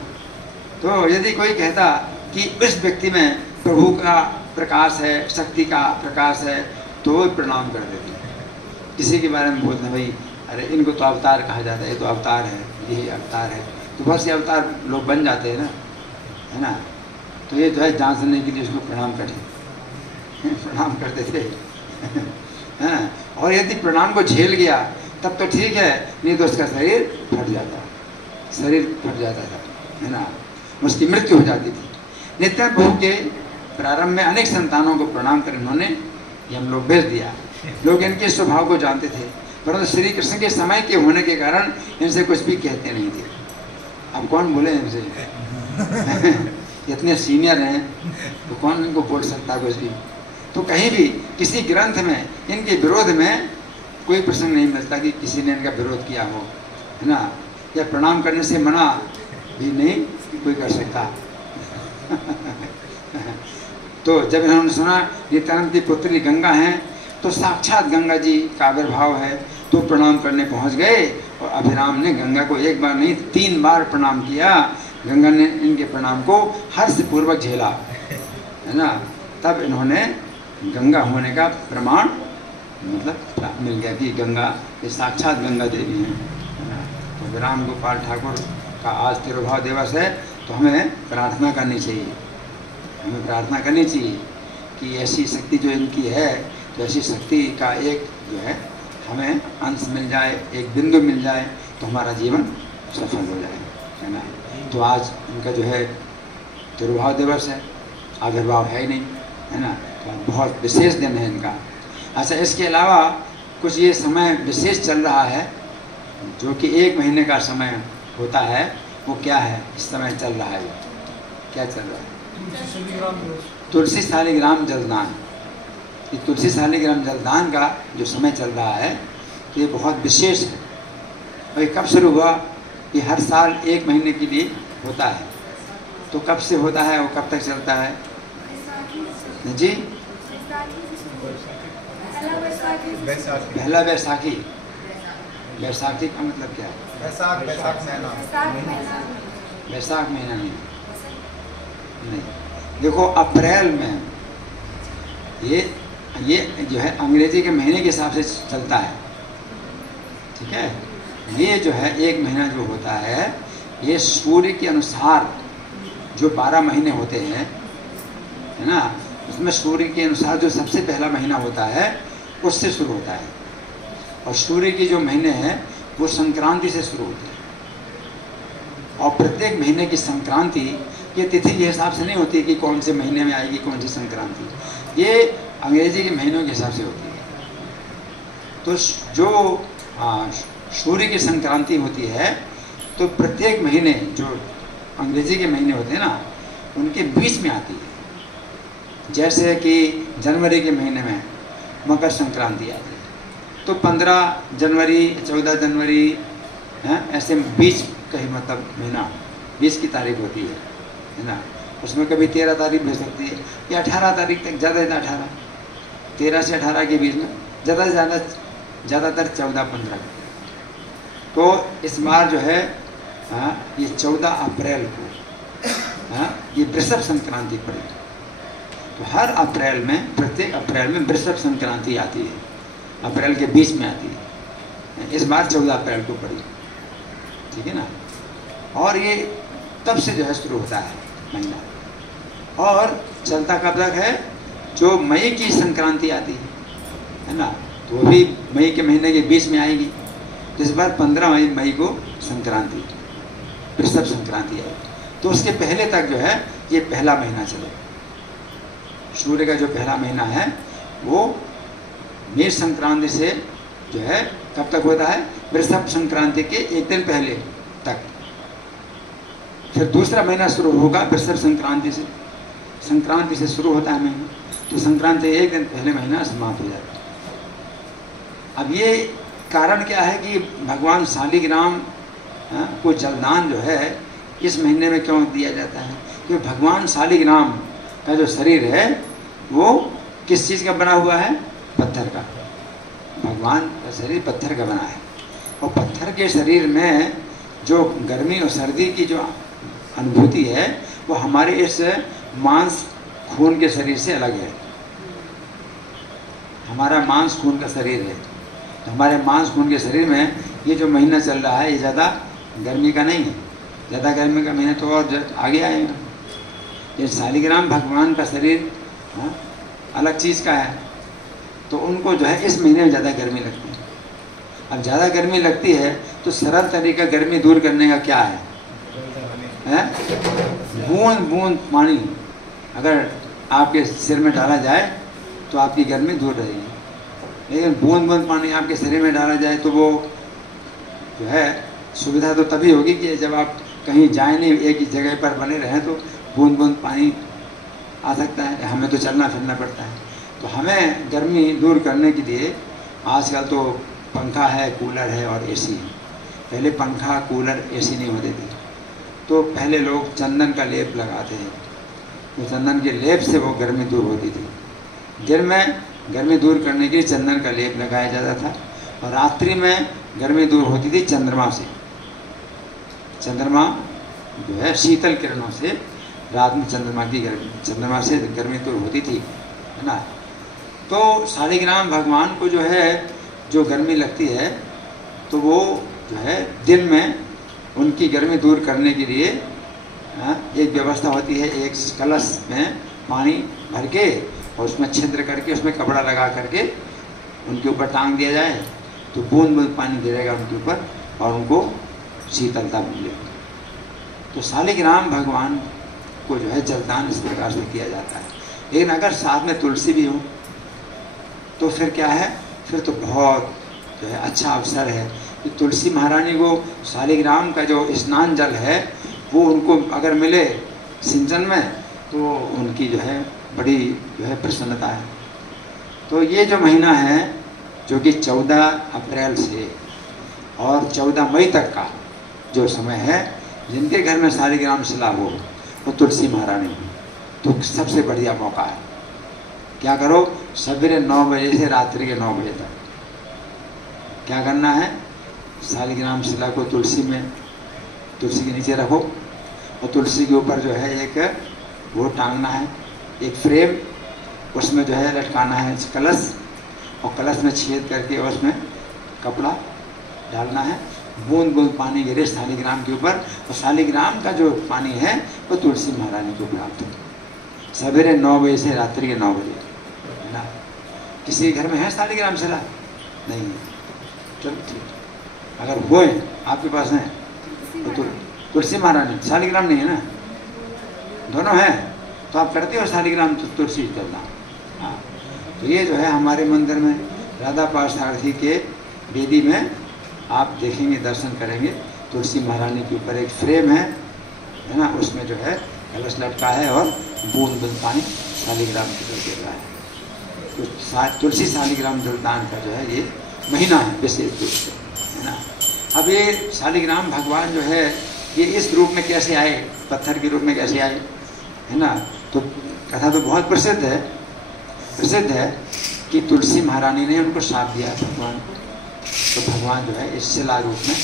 तो यदि कोई कहता कि इस व्यक्ति में प्रभु का प्रकाश है, शक्ति का प्रकाश है, तो वो प्रणाम कर देते हैं। किसी के बारे में बोलते हैं भाई अरे इनको तो अवतार कहा जाता है, ये तो अवतार है, यही अवतार है, तो बस ये अवतार लोग बन जाते हैं ना, है ना। तो ये जो है जांचने के लिए उसको प्रणाम करते थे हाँ। और यदि प्रणाम को झेल गया तब तो ठीक है, नहीं तो उसका शरीर फट जाता था, है ना, उसकी मृत्यु हो जाती थी। नित्यानंद प्रभु के प्रारंभ में अनेक संतानों को प्रणाम कर इन्होंने ये हम लोग भेज दिया। लोग इनके स्वभाव को जानते थे, परंतु श्री कृष्ण के समय के होने के कारण इनसे कुछ भी कहते नहीं थे। अब कौन बोले इनसे इतने सीनियर हैं तो कौन इनको बोल सकता कुछ भी। तो कहीं भी किसी ग्रंथ में इनके विरोध में कोई प्रसंग नहीं मिलता कि किसी ने इनका विरोध किया हो, है ना, या प्रणाम करने से मना भी नहीं कोई कर सकता तो जब इन्होंने सुना नित्यानंद की पुत्री गंगा हैं, तो साक्षात गंगा जी का आविर्भाव है, तो प्रणाम करने पहुंच गए। और अभिराम ने गंगा को 1 बार नहीं 3 बार प्रणाम किया। गंगा ने इनके प्रणाम को हर्षपूर्वक झेला, है ना। तब इन्होंने गंगा होने का प्रमाण मतलब मिल गया कि गंगा ये साक्षात गंगा देवी हैं, है ना। तो विराम गोपाल ठाकुर का आज तिरुभाव दिवस है, तो हमें प्रार्थना करनी चाहिए, हमें प्रार्थना करनी चाहिए कि ऐसी शक्ति जो इनकी है, तो ऐसी शक्ति का एक जो है हमें अंश मिल जाए, एक बिंदु मिल जाए, तो हमारा जीवन सफल हो जाए, है ना। तो आज इनका जो है तिरुभाव दिवस है, आविर्भाव है ही नहीं, है ना। तो बहुत विशेष दिन है इनका। अच्छा, इसके अलावा कुछ ये समय विशेष चल रहा है, जो कि 1 महीने का समय होता है, वो क्या है इस समय चल रहा है? क्या चल रहा है? तुलसी शालिग्राम जलदान। ये तुलसी शालिग्राम जलदान का जो समय चल रहा है, तो ये बहुत विशेष है। और ये कब शुरू हुआ? ये हर साल 1 महीने के लिए होता है। तो कब से होता है और कब तक चलता है जी? पहला बैसाखी। बैसाखी का मतलब क्या है? बैसाख महीना नहीं। देखो, अप्रैल में ये जो है अंग्रेजी के महीने के हिसाब से चलता है, ठीक है। ये जो है 1 महीना जो होता है, ये सूर्य के अनुसार जो 12 महीने होते हैं, है ना, उसमें सूर्य के अनुसार जो सबसे पहला महीना होता है उससे शुरू होता है। और सूर्य के जो महीने हैं वो संक्रांति से शुरू होते हैं। और प्रत्येक महीने की संक्रांति ये तिथि के हिसाब से नहीं होती कि कौन से महीने में आएगी कौन सी संक्रांति, ये अंग्रेजी के महीनों के हिसाब से होती है। तो जो सूर्य की संक्रांति होती है, तो प्रत्येक महीने जो अंग्रेजी के महीने होते हैं ना, उनके बीच में आती है। जैसे कि जनवरी के महीने में मकर संक्रांति आती है, तो 15 जनवरी 14 जनवरी ऐसे बीच का ही मतलब महीना 20 की तारीख होती है ना। उसमें कभी 13 तारीख भी हो सकती है या 18 तारीख तक, ज़्यादा से 18, 13 से 18 के बीच में, ज़्यादा से ज़्यादातर 14-15। तो इस बार जो है ये 14 अप्रैल को ये वृषभ संक्रांति पड़ी। तो हर अप्रैल में, प्रत्येक अप्रैल में वृषभ संक्रांति आती है, अप्रैल के बीच में आती है। इस बार 14 अप्रैल को पड़ी, ठीक है ना। और ये तब से जो है शुरू होता है महीना, और चलता कब तक है? जो मई की संक्रांति आती है ना, तो वो भी मई के महीने के बीच में आएगी। तो इस बार 15 मई को संक्रांति, वृषभ संक्रांति आई। तो उसके पहले तक जो है ये पहला महीना चलेगा। सूर्य का जो पहला महीना है वो मेष संक्रांति से जो है कब तक होता है? वृषभ संक्रांति के 1 दिन पहले तक। फिर दूसरा महीना शुरू होगा वृषभ संक्रांति से। संक्रांति से शुरू होता है महीना, तो संक्रांति 1 दिन पहले महीना समाप्त हो जाता है। अब ये कारण क्या है कि भगवान शालिग्राम को जलदान जो है इस महीने में क्यों दिया जाता है? क्योंकि भगवान शालिग्राम का जो शरीर है वो किस चीज़ का बना हुआ है? पत्थर का। भगवान का शरीर पत्थर का बना है, और पत्थर के शरीर में जो गर्मी और सर्दी की जो अनुभूति है वो हमारे इस मांस खून के शरीर से अलग है। हमारा मांस खून का शरीर है, तो हमारे मांस खून के शरीर में ये जो महीना चल रहा है ये ज़्यादा गर्मी का नहीं है। ज़्यादा गर्मी का महीना तो और आगे आएगा। ये शालिग्राम भगवान का शरीर अलग चीज़ का है, तो उनको जो है इस महीने में ज़्यादा गर्मी लगती है। अब ज़्यादा गर्मी लगती है तो सरल तरीका गर्मी दूर करने का क्या है? बूंद बूंद पानी अगर आपके सिर में डाला जाए तो आपकी गर्मी दूर रहेगी। लेकिन बूंद बूंद पानी आपके शरीर में डाला जाए तो वो जो है सुविधा तो तभी होगी कि जब आप कहीं जाए नहीं, एक ही जगह पर बने रहें, तो बूंद बूंद पानी आ सकता है। हमें तो चलना फिरना पड़ता है। तो हमें गर्मी दूर करने के लिए आजकल तो पंखा है, कूलर है और एसी है। पहले पंखा, कूलर, एसी नहीं होते थे, तो पहले लोग चंदन का लेप लगाते हैं। तो चंदन के लेप से वो गर्मी दूर होती थी। दिन में गर्मी दूर करने के लिए चंदन का लेप लगाया जाता था, और रात्रि में गर्मी दूर होती थी चंद्रमा से। चंद्रमा जो है शीतल किरणों से रात में चंद्रमा से गर्मी दूर होती थी, है ना। तो शालिग्राम भगवान को जो है जो गर्मी लगती है तो वो जो है दिन में उनकी गर्मी दूर करने के लिए एक व्यवस्था होती है, एक कलश में पानी भर के और उसमें छिद्र करके उसमें कपड़ा लगा करके उनके ऊपर टांग दिया जाए तो बूंद बूंद पानी गिरेगा उनके ऊपर और उनको शीतलता मिलेगी। तो शालिग्राम भगवान को जो है जलदान इस प्रकार से किया जाता है। लेकिन अगर साथ में तुलसी भी हो तो फिर क्या है, फिर तो बहुत जो है अच्छा अवसर है कि तुलसी महारानी को शालिग्राम का जो स्नान जल है वो उनको अगर मिले सिंचन में तो उनकी जो है बड़ी जो है प्रसन्नता है। तो ये जो महीना है जो कि 14 अप्रैल से और 14 मई तक का जो समय है, जिनके घर में शालिग्राम शिला हो वो तुलसी महारानी हो तो सबसे बढ़िया मौका है। क्या करो, सवेरे 9 बजे से रात्रि के 9 बजे तक क्या करना है, शालिग्राम शिला को तुलसी के नीचे रखो और तुलसी के ऊपर जो है एक वो टांगना है, एक फ्रेम, उसमें जो है लटकाना है कलश और कलश में छेद करके और उसमें कपड़ा डालना है, बूंद बूंद पानी गिरे शालिग्राम के ऊपर और शालिग्राम का जो पानी है वो तुलसी महारानी को प्राप्त हो। सवेरे 9 बजे से रात्रि के 9 बजे है ना। किसी के घर में है शालिग्राम शिला? नहीं है, चलो ठीक, अगर वो है आपके पास है तो तुलसी महारानी, शालिग्राम नहीं है ना, दोनों है तो आप करते हो शालिग्राम तुलसी चलना। हाँ, तो ये जो है हमारे मंदिर में राधा पार्थसारथी के वेदी में आप देखेंगे, दर्शन करेंगे, तुलसी महारानी के ऊपर एक फ्रेम है ना, उसमें जो है कलश लटका है और बूंद बूंद पानी शालिग्राम के ऊपर गिर रहा है। तो तुलसी शालिग्राम जलदान का जो है ये महीना है विशेष रूप से, है ना। अब ये शालिग्राम भगवान जो है ये इस रूप में कैसे आए, पत्थर के रूप में कैसे आए, है ना। तो कथा तो बहुत प्रसिद्ध है कि तुलसी महारानी ने उनको शाप दिया भगवान को, तो भगवान जो है इस शिला रूप में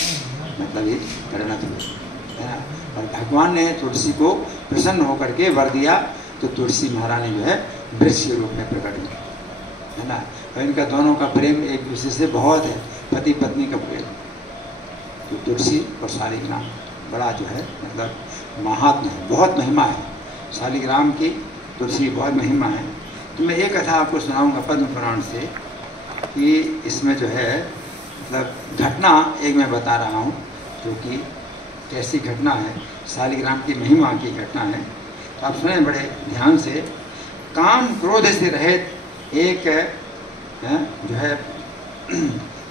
मतलब ये परिणत हुए, है ना। और भगवान ने तुलसी को प्रसन्न होकर के वर दिया तो तुलसी महारानी जो है वृक्ष के रूप में प्रकट हुई, है ना। और इनका दोनों का प्रेम एक दूसरे से बहुत है, पति पत्नी का प्रेम। तो तुलसी और शालिग्राम बड़ा जो है मतलब महात्म है, बहुत महिमा है शालिग्राम की, तुलसी की बहुत महिमा है। तो मैं एक कथा आपको सुनाऊंगा पद्म पुराण से कि इसमें जो है मतलब घटना एक मैं बता रहा हूँ जो कि कैसी घटना है, शालिग्राम की महिमा की घटना है। तो आप सुने बड़े ध्यान से। काम क्रोध से रहित एक जो है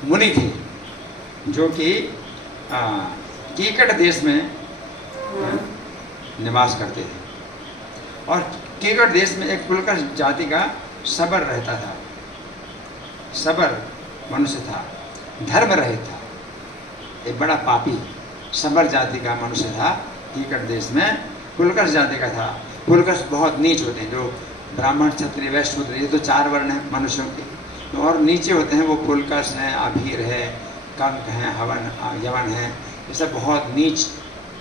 मुनि थे जो कि कीकट देश में निवास करते थे और कीकट देश में एक पुलकर जाति का सबर रहता था। सबर मनुष्य था, धर्म रहित था, एक बड़ा पापी सबर जाति का मनुष्य था। कीकट देश में पुलकस जाति का था। पुलकस बहुत नीच होते हैं, जो ब्राह्मण क्षत्रिय वैश्य शूद्र ये तो 4 वर्ण हैं मनुष्यों के, और नीचे होते हैं वो पुलकस हैं, अभीर है, कंक हैं, हवन यवन है, ये सब बहुत नीच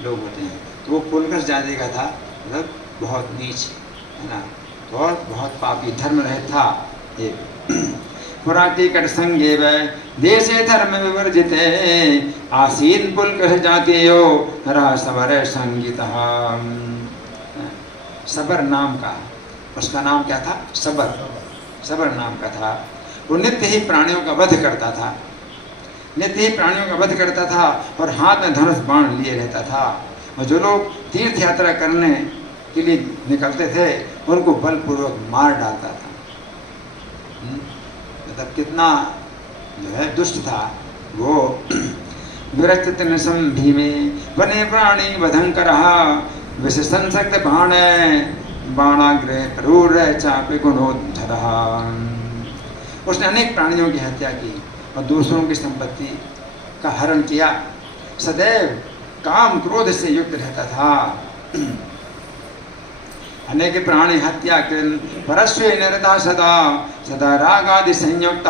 लोग होते हैं। तो वो पुलकस जाति का था, मतलब बहुत नीच, है ना। तो और बहुत पापी धर्म रहित था ये। कीकट संगे देशे धर्म विवर्जिते आसीन पुलकस जातीयो हरा सबर संगीत। सबर नाम का, उसका नाम क्या था? सबर, सबर नाम का था। वो नित्य ही प्राणियों का वध करता था, नित्य ही प्राणियों का वध करता था और हाथ में धनुष बाण लिए रहता था। और जो लोग तीर्थ यात्रा करने के लिए निकलते थे उनको बलपूर्वक मार डालता था। मतलब कितना जो है दुष्ट था वो। विरक्त भीमे वने प्राणी वधंकर विशेषंसक्त बाण बाणाग्रह क्रूर चापे गुणोद्धर। उसने अनेक प्राणियों की हत्या की और दूसरों की संपत्ति का हरण किया। सदैव काम क्रोध से युक्त रहता था। अनेक प्राणी हत्या परस्वे निरता सदा सदा रागादि संयुक्त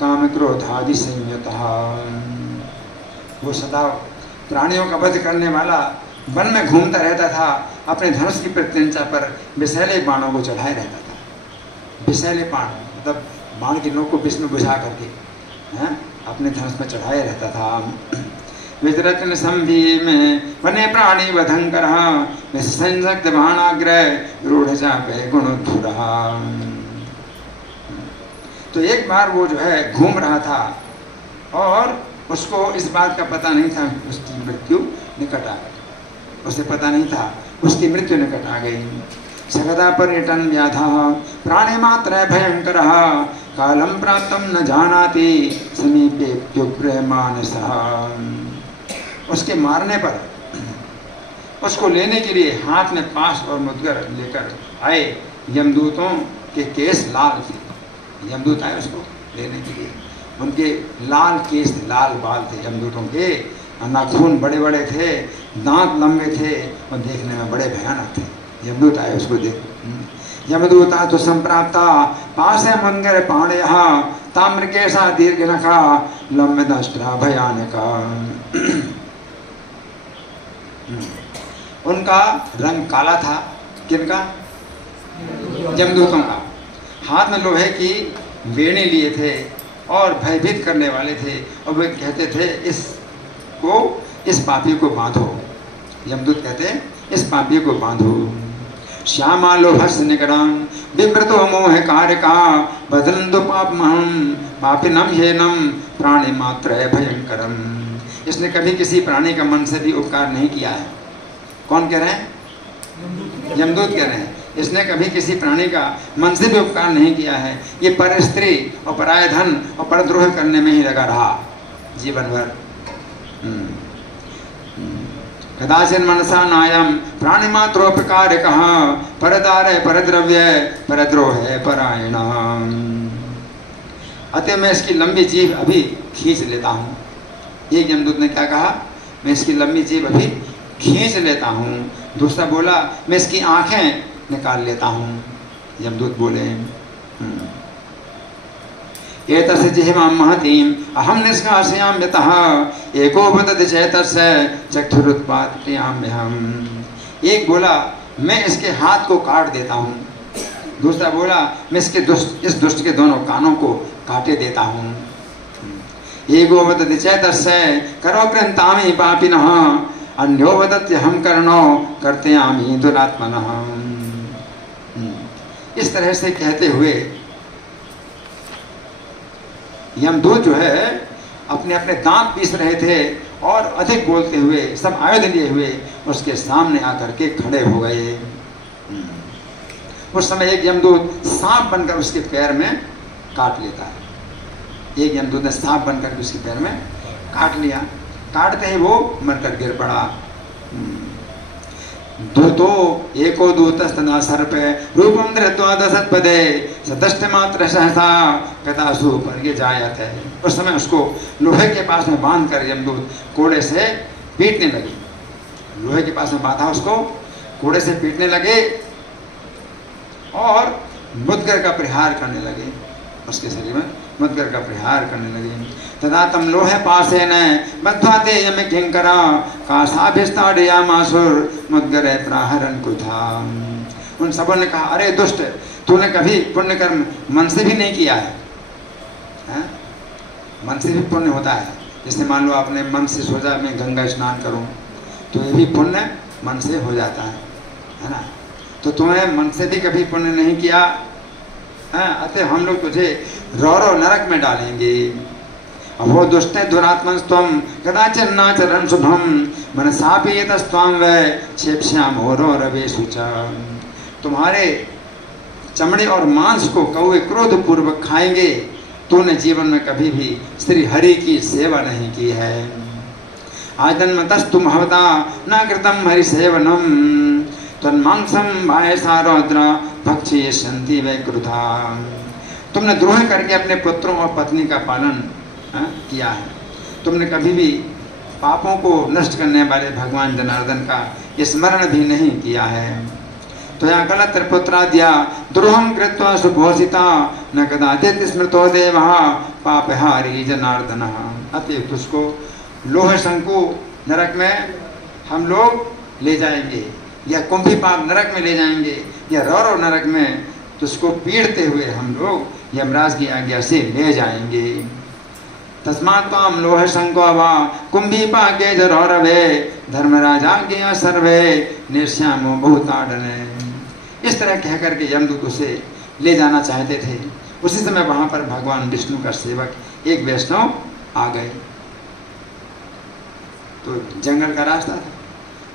काम क्रोधादि संयुक्त। वो सदा प्राणियों का वध करने वाला वन में घूमता रहता था, अपने धनुष की प्रत्यंचा पर विषैले बाणों को चढ़ाए रहता था। विषैले बाण मतलब बाण की नोक को विष में बुझा करके अपने धनुष में चढ़ाए रहता था। विजरत्न संधि में वने प्राणी वधंकर संसक्त बाणाग्रह रूढ़ चापे गुणोद्धुरः। तो एक बार वो जो है घूम रहा था और उसको इस बात का पता नहीं था उसकी मृत्यु निकट आ गई। उसे पता नहीं था उसकी मृत्यु निकट आ गई। सगदा पर्यटन व्याधा प्राणे मात्र भयंकर कालम प्राप्तम न जानाति समीपे मानसः। उसके मारने पर उसको लेने के लिए हाथ में पाश और मुद्गर लेकर आए यमदूतों के केस लाल थे। यमदूत आए उसको लेने के लिए, उनके लाल केस थे, लाल बाल थे यमदूतों के, नाखून बड़े बड़े थे, दांत लंबे थे और देखने में बड़े भयानक थे। यमदूत आए उसको देख। यमदूता तो संप्राप्ता पासे मंगर पाणय ताम्र केसा दीर्घ नखा लंबे दष्ट्रा भयानका। उनका रंग काला था। किनका? यमदूतों का। हाथ में लोहे की वेणी लिए थे और भयभीत करने वाले थे और वे कहते थे इस पापी को बांधो। यमदूत कहते इस पापी को बांधो। श्यामालो हस्त निकटान विव्रतो मोह कारका बदलंदो पापमहम पापिनम हेनम प्राणी मात्र भयंकरम। इसने कभी किसी प्राणी का मन से भी उपकार नहीं किया है। कौन कह रहे हैं? यमदूत कह रहे हैं इसने कभी किसी प्राणी का मन से भी उपकार नहीं किया है। ये पर स्त्री और पराय धन और परद्रोह करने में ही लगा रहा जीवन भर। कदाचिन मनसा नायम प्राणी मात्रोपकार कहा परदार परद्रव्य परद्रोह परायण। अतः मैं इसकी लंबी जीभ अभी खींच लेता हूँ। एक यमदूत ने क्या कहा? मैं इसकी लंबी जीभ अभी खींच लेता हूँ। दूसरा बोला मैं इसकी आंखें निकाल लेता हूँ। यमदूत बोले एतस्य जिह्वां महतीं अहं निष्कासयामि यतः एको वदति चैतस्य चक्षुरुत्पादयाम्यहम्। एक बोला मैं इसके हाथ को काट देता हूँ। दूसरा बोला मैं इस दुष्ट के दोनों कानों को काटे देता हूँ। एको वदति चैतस्य करो कृन्तामि पापिनः अन्यो वदत्यहं कर्णो कर्तयामि दुरात्मनः। इस तरह से कहते हुए यमदूत जो है अपने अपने दांत पीस रहे थे और अधिक बोलते हुए सब आयुध लिए हुए उसके सामने आकर के खड़े हो गए। उस समय एक यमदूत सांप बनकर उसके पैर में काट लेता है। एक यमदूत ने सांप बनकर उसके पैर में काट लिया। काटते ही वो मरकर गिर पड़ा। दूतो एको दूतस्तदा सर्पे रूपम धृत्वा दशत्पदे सदष्ट मात्र सहसा कथासु पर जायते। उस समय उसको लोहे के पास में बांध कर यमदूत कोड़े से पीटने लगे। लोहे के पास में बांधा उसको कोड़े से पीटने लगे और मुद्गर का प्रहार करने लगे। उसके शरीर में मुद्गर का प्रहार करने लगे। तदा तम लोहे पासेन बद्ध्वा ते यम किंकरा कासाभिस्ताडयामासुर मुद्गरे प्रहरन् कुथा। उन सबों ने कहा अरे दुष्ट तूने कभी पुण्य कर्म मन से भी नहीं किया है? मन से भी पुण्य होता है। जैसे मान लो आपने मन से सोचा मैं गंगा स्नान करूं तो ये भी पुण्य मन से हो जाता है ना। तो तूने मन से भी कभी पुण्य नहीं किया, अतः हम लोग तुझे रौरव नरक में डालेंगे। अभो दुष्टे दुरात्मस्त्वं कदाचिन नाचरन् शुभम मनसापीयतस्त्वां वै क्षेप्स्यामो रवेषु च। तुम्हारे चमड़े और मांस को कौवे क्रोध पूर्वक खाएंगे। तूने जीवन में कभी भी श्री हरि की सेवा नहीं की है। आजन्मतस्तु महता न कृतं हरि सेवनम तन्मांसम वायसा रौद्र भक्षयन्ति वै क्रुधा। तुमने द्रोह करके अपने पुत्रों और पत्नी का पालन किया है। तुमने कभी भी पापों को नष्ट करने वाले भगवान जनार्दन का स्मरण भी नहीं किया है। तो यहाँ गलत पुत्राद्या द्रोहम कृत्वा सुपोषिता न कदाचित् स्मृतो देवः पापहारी जनार्दन। अतः तुझको लोह शंकु नरक में हम लोग ले जाएंगे, या कुंभी पाप नरक में ले जाएंगे, या रौरव नरक में तुझको पीड़ते हुए हम लोग यमराज की आज्ञा से ले जाएंगे। तस्मात् त्वां लोह शंको वा कुंभीपा के जरौरवे धर्मराजा के सर्वे निर्श्यामो बहुताड़ने। इस तरह कह करके यमदूत उसे ले जाना चाहते थे। उसी समय वहां पर भगवान विष्णु का सेवक एक वैष्णव आ गए। तो जंगल का रास्ता था,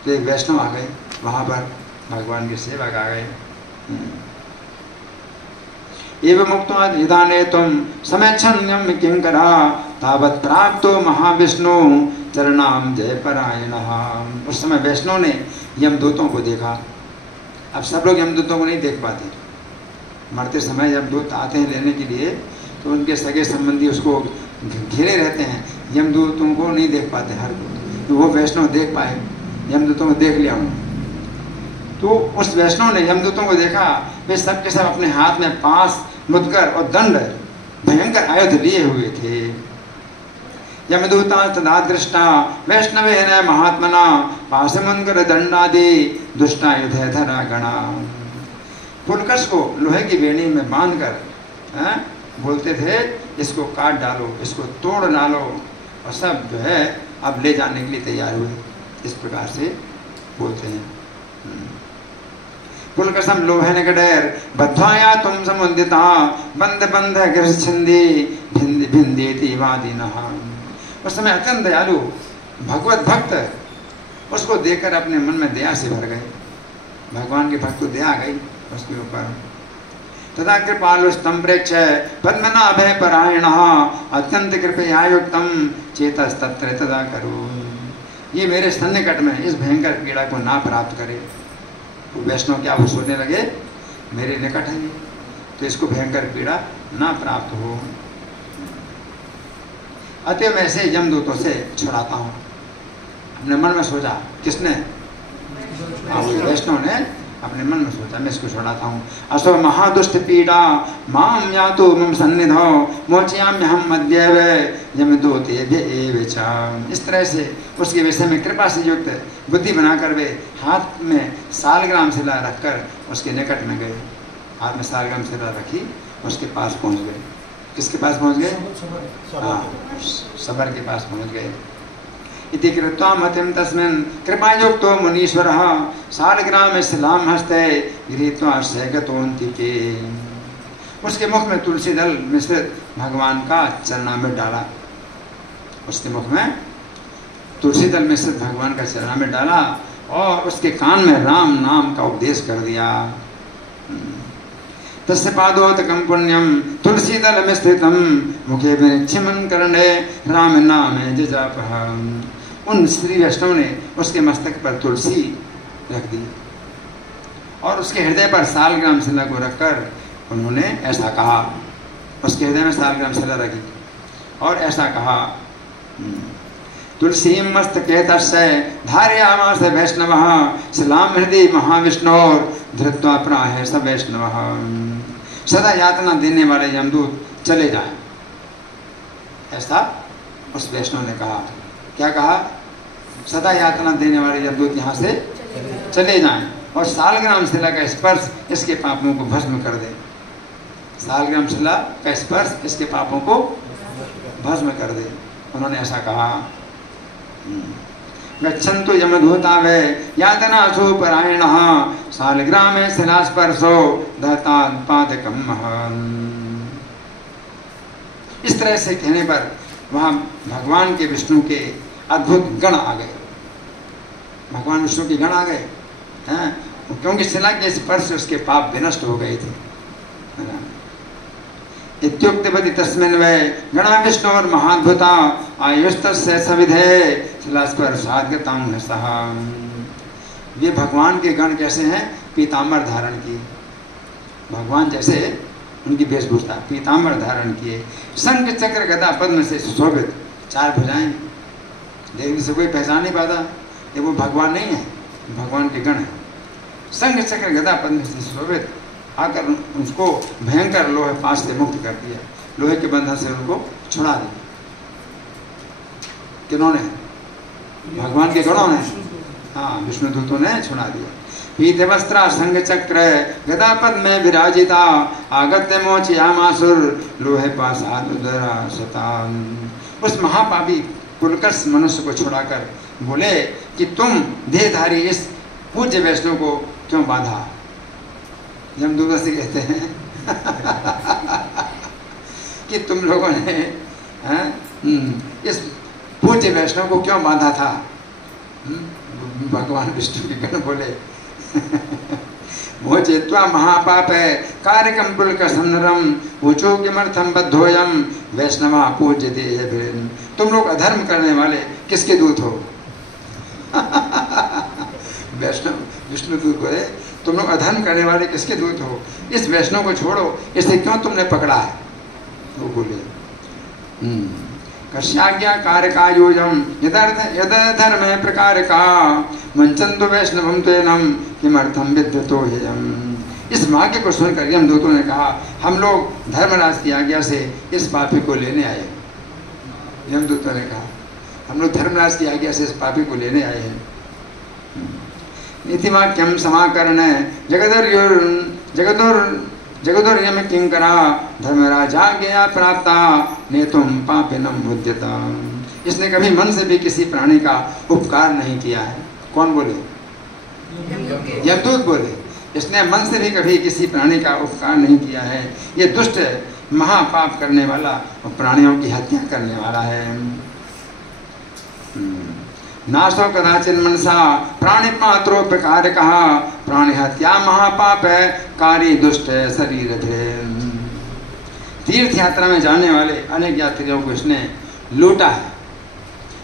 तो एक वैष्णव आ गए, वहां पर भगवान के सेवक आ गए। एवं मुक्त्वा निधाने तुम समेच्छन्यम किंकरा तावत् प्राप्तो महाविष्णु चरणाम जय परायणः। उस समय वैष्णव ने यमदूतों को देखा। अब सब लोग यमदूतों को नहीं देख पाते। मरते समय यमदूत आते हैं लेने के लिए, तो उनके सगे संबंधी उसको घेरे रहते हैं, यमदूतों को नहीं देख पाते हर कोई। तो वो वैष्णव देख पाए, यमदूतों को देख लिया उन्होंने। तो उस वैष्णव ने यमदूतों को देखा, वे सब के सब अपने हाथ में पास, मुद्गर और दंड भयंकर आयुध लिए हुए थे। यमदूता तदा दृष्टा वैष्णवेन महात्मना पाशमुद्गर दंडादि दुष्टायुध धरा गणा। पुलकस को लोहे की बेड़ी में बांध कर बोलते थे, इसको काट डालो, इसको तोड़ डालो, और सब जो है अब ले जाने के लिए तैयार हुए। इस प्रकार से बोलते हैं। पुलकसम लोहन गडैर बद्धाया तुम समुदिता बंद बंध गृहछंदी भिंद भिंदेति वादिनः। उस समय अत्यंत दयालु भगवत भक्त उसको देखकर अपने मन में दया से भर गए। भगवान के भक्त को दया आ गई उसके ऊपर। तदा कृपालुस्तम प्रेक्ष पद्मनाभे परायणः अत्यंत कृपया युक्तम चेतस्तत्र तदा करो। ये मेरे सन्निकट में इस भयंकर पीड़ा को ना प्राप्त करे। वो वैष्णव क्या वो सोचने लगे मेरे निकट है, तो इसको भयंकर पीड़ा ना प्राप्त हो। अतः मैं ऐसे यमदूतों से छुड़ाता हूँ। अपने मन में सोचा, किसने? वैष्णव ने अपने मन में सोचा मैं इसको छुड़ाता हूँ। असो महादुष्ट पीड़ा माम यातु मम सन्निधौ मोचयाम्यहम मध्येव यमदूते भेचा। इस तरह से उसके विषय में कृपा से युक्त बुद्धि बनाकर वे हाथ में सालग्राम शिला रखकर उसके निकट में गए। हाथ में सालग्राम शिला रखी, उसके पास पहुँच गए। किसके पास पहुँच गए? हाँ, सबर के पास पहुँच गए। इति कृत्वा मतिम तस्मिन् कृपायुक्तो मुनीश्वरः सालग्राम शिलाम हस्ते गृहीत्वा सैगतोऽन्तिके। उसके मुख में तुलसी दल मिश्रित भगवान का चरणामृत डाला। उसके मुख में तुलसी दल मिश्रित भगवान का चरणामृत डाला और उसके कान में राम नाम का उपदेश कर दिया। तस्य पादोदकं पुण्यम तुलसी दल मिश्रितम मुखे विनिच्छिमन् कर्णे राम नामे जजापः। उन श्री वैष्णव ने उसके मस्तक पर तुलसी रख दी और उसके हृदय पर सालग्राम शिला को रखकर उन्होंने ऐसा कहा। उसके हृदय में सालग्राम शिला रखी और ऐसा कहा, तुलसी मस्तके तस्य धारयामास वैष्णवः शिलां हृदि महाविष्णोर धृत्वा प्राह स वैष्णवः। सदा यातना देने वाले यमदूत चले जाएं, ऐसा उस वैष्णव ने कहा। क्या कहा? सदा यातना देने वाले यमदूत यहाँ से चले जाएं और सालग्राम शिला का स्पर्श इसके पापों को भस्म कर दे। सालग्राम शिला का स्पर्श इसके पापों को भस्म कर दे। उन्होंने ऐसा कहा। गच्छन्तु यमदूता वे यातनासु परायणः सालग्रामे शिलास्पर्शो दत्तात्पादकं महन्। इस तरह से कहने पर वहाँ भगवान के विष्णु के अद्भुत गण आ गए। भगवान विष्णु के गण आ गए हैं, क्योंकि शिला के स्पर्श से उसके पाप विनष्ट हो गए थे। इत्युक्तवति तस्मिन् वै गणा विष्णोर् महाद्भुता आयुस्तस्य सविधे शिलास्पर्शात् गतां सः। ये भगवान के गण कैसे हैं? पीताम्बर धारण किए, भगवान जैसे उनकी वेशभूषा, पीताम्बर धारण किए, शंख चक्र गदा पद्म से सुशोभित, चार भुजाएं। देखने से कोई पहचान नहीं पाता ये वो भगवान नहीं है, भगवान के गण है। शंख चक्र गदा पद्म से सुशोभित आकर उसको भयंकर लोहे पास से मुक्त कर दिया, लोहे के बंधन से उनको छुड़ा दिया। किन्होंने? भगवान के गणों ने। हाँ, विष्णु दूतों ने छुड़ा दिया। पीत वस्त्रा संग चक्र गदा पद में विराजिता आगत्य मोचयामासुर लोहे पासाद उदरा शतान। उस महापापी पुलकर्ष मनुष्य को छुड़ाकर बोले कि तुम देहधारी इस पूज्य वैष्णव को क्यों बांधा। यमदूत से कहते हैं कि तुम लोगों ने इस पूज्य वैष्णव को क्यों बांधा था। भगवान विष्णु के गण बोले मोचयित्वा महापाप है कार्यकम पुलकसंनरम ऊचो किमर्थम बद्धोयम वैष्णवा पूज्य देह। तुम लोग अधर्म करने वाले किसके दूत हो। वैष्णव विष्णु दूत बोले तुम लोग अधर्म करने वाले किसके दूत हो, इस वैष्णव को छोड़ो, इसे क्यों तुमने पकड़ा है। वो बोले कश्याज्ञा कारकायोजम यदधर्म प्रकार का मंचंतु वैष्णवम त्वेनम किमर्थम विद्यतो हेयम। इस वाक्य को सुनकर यमदूतों ने कहा हम लोग धर्मराज की आज्ञा से इस पापी को लेने आए। यमदूतों ने कहा हम लोग धर्मराज की आज्ञा से इस पापी को लेने आए हैं। नीतिवाक्यम समाकरण जगदुर्यम किंकरा धर्मराजा गया प्राप्ता नेतुम पापिनम बुद्ध्यता। इसने कभी मन से भी किसी प्राणी का उपकार नहीं किया है। कौन बोले। यमदूत बोले इसने मन से भी कभी किसी प्राणी का उपकार नहीं किया है। ये दुष्ट महापाप करने वाला और प्राणियों की हत्या करने वाला है। नाशो कदाचिन मनसा प्राणी मात्रो प्रकार कहा प्राणी हत्या महापाप है कार्य दुष्ट है शरीर थे। तीर्थ यात्रा में जाने वाले अनेक यात्रियों को इसने लूटा है।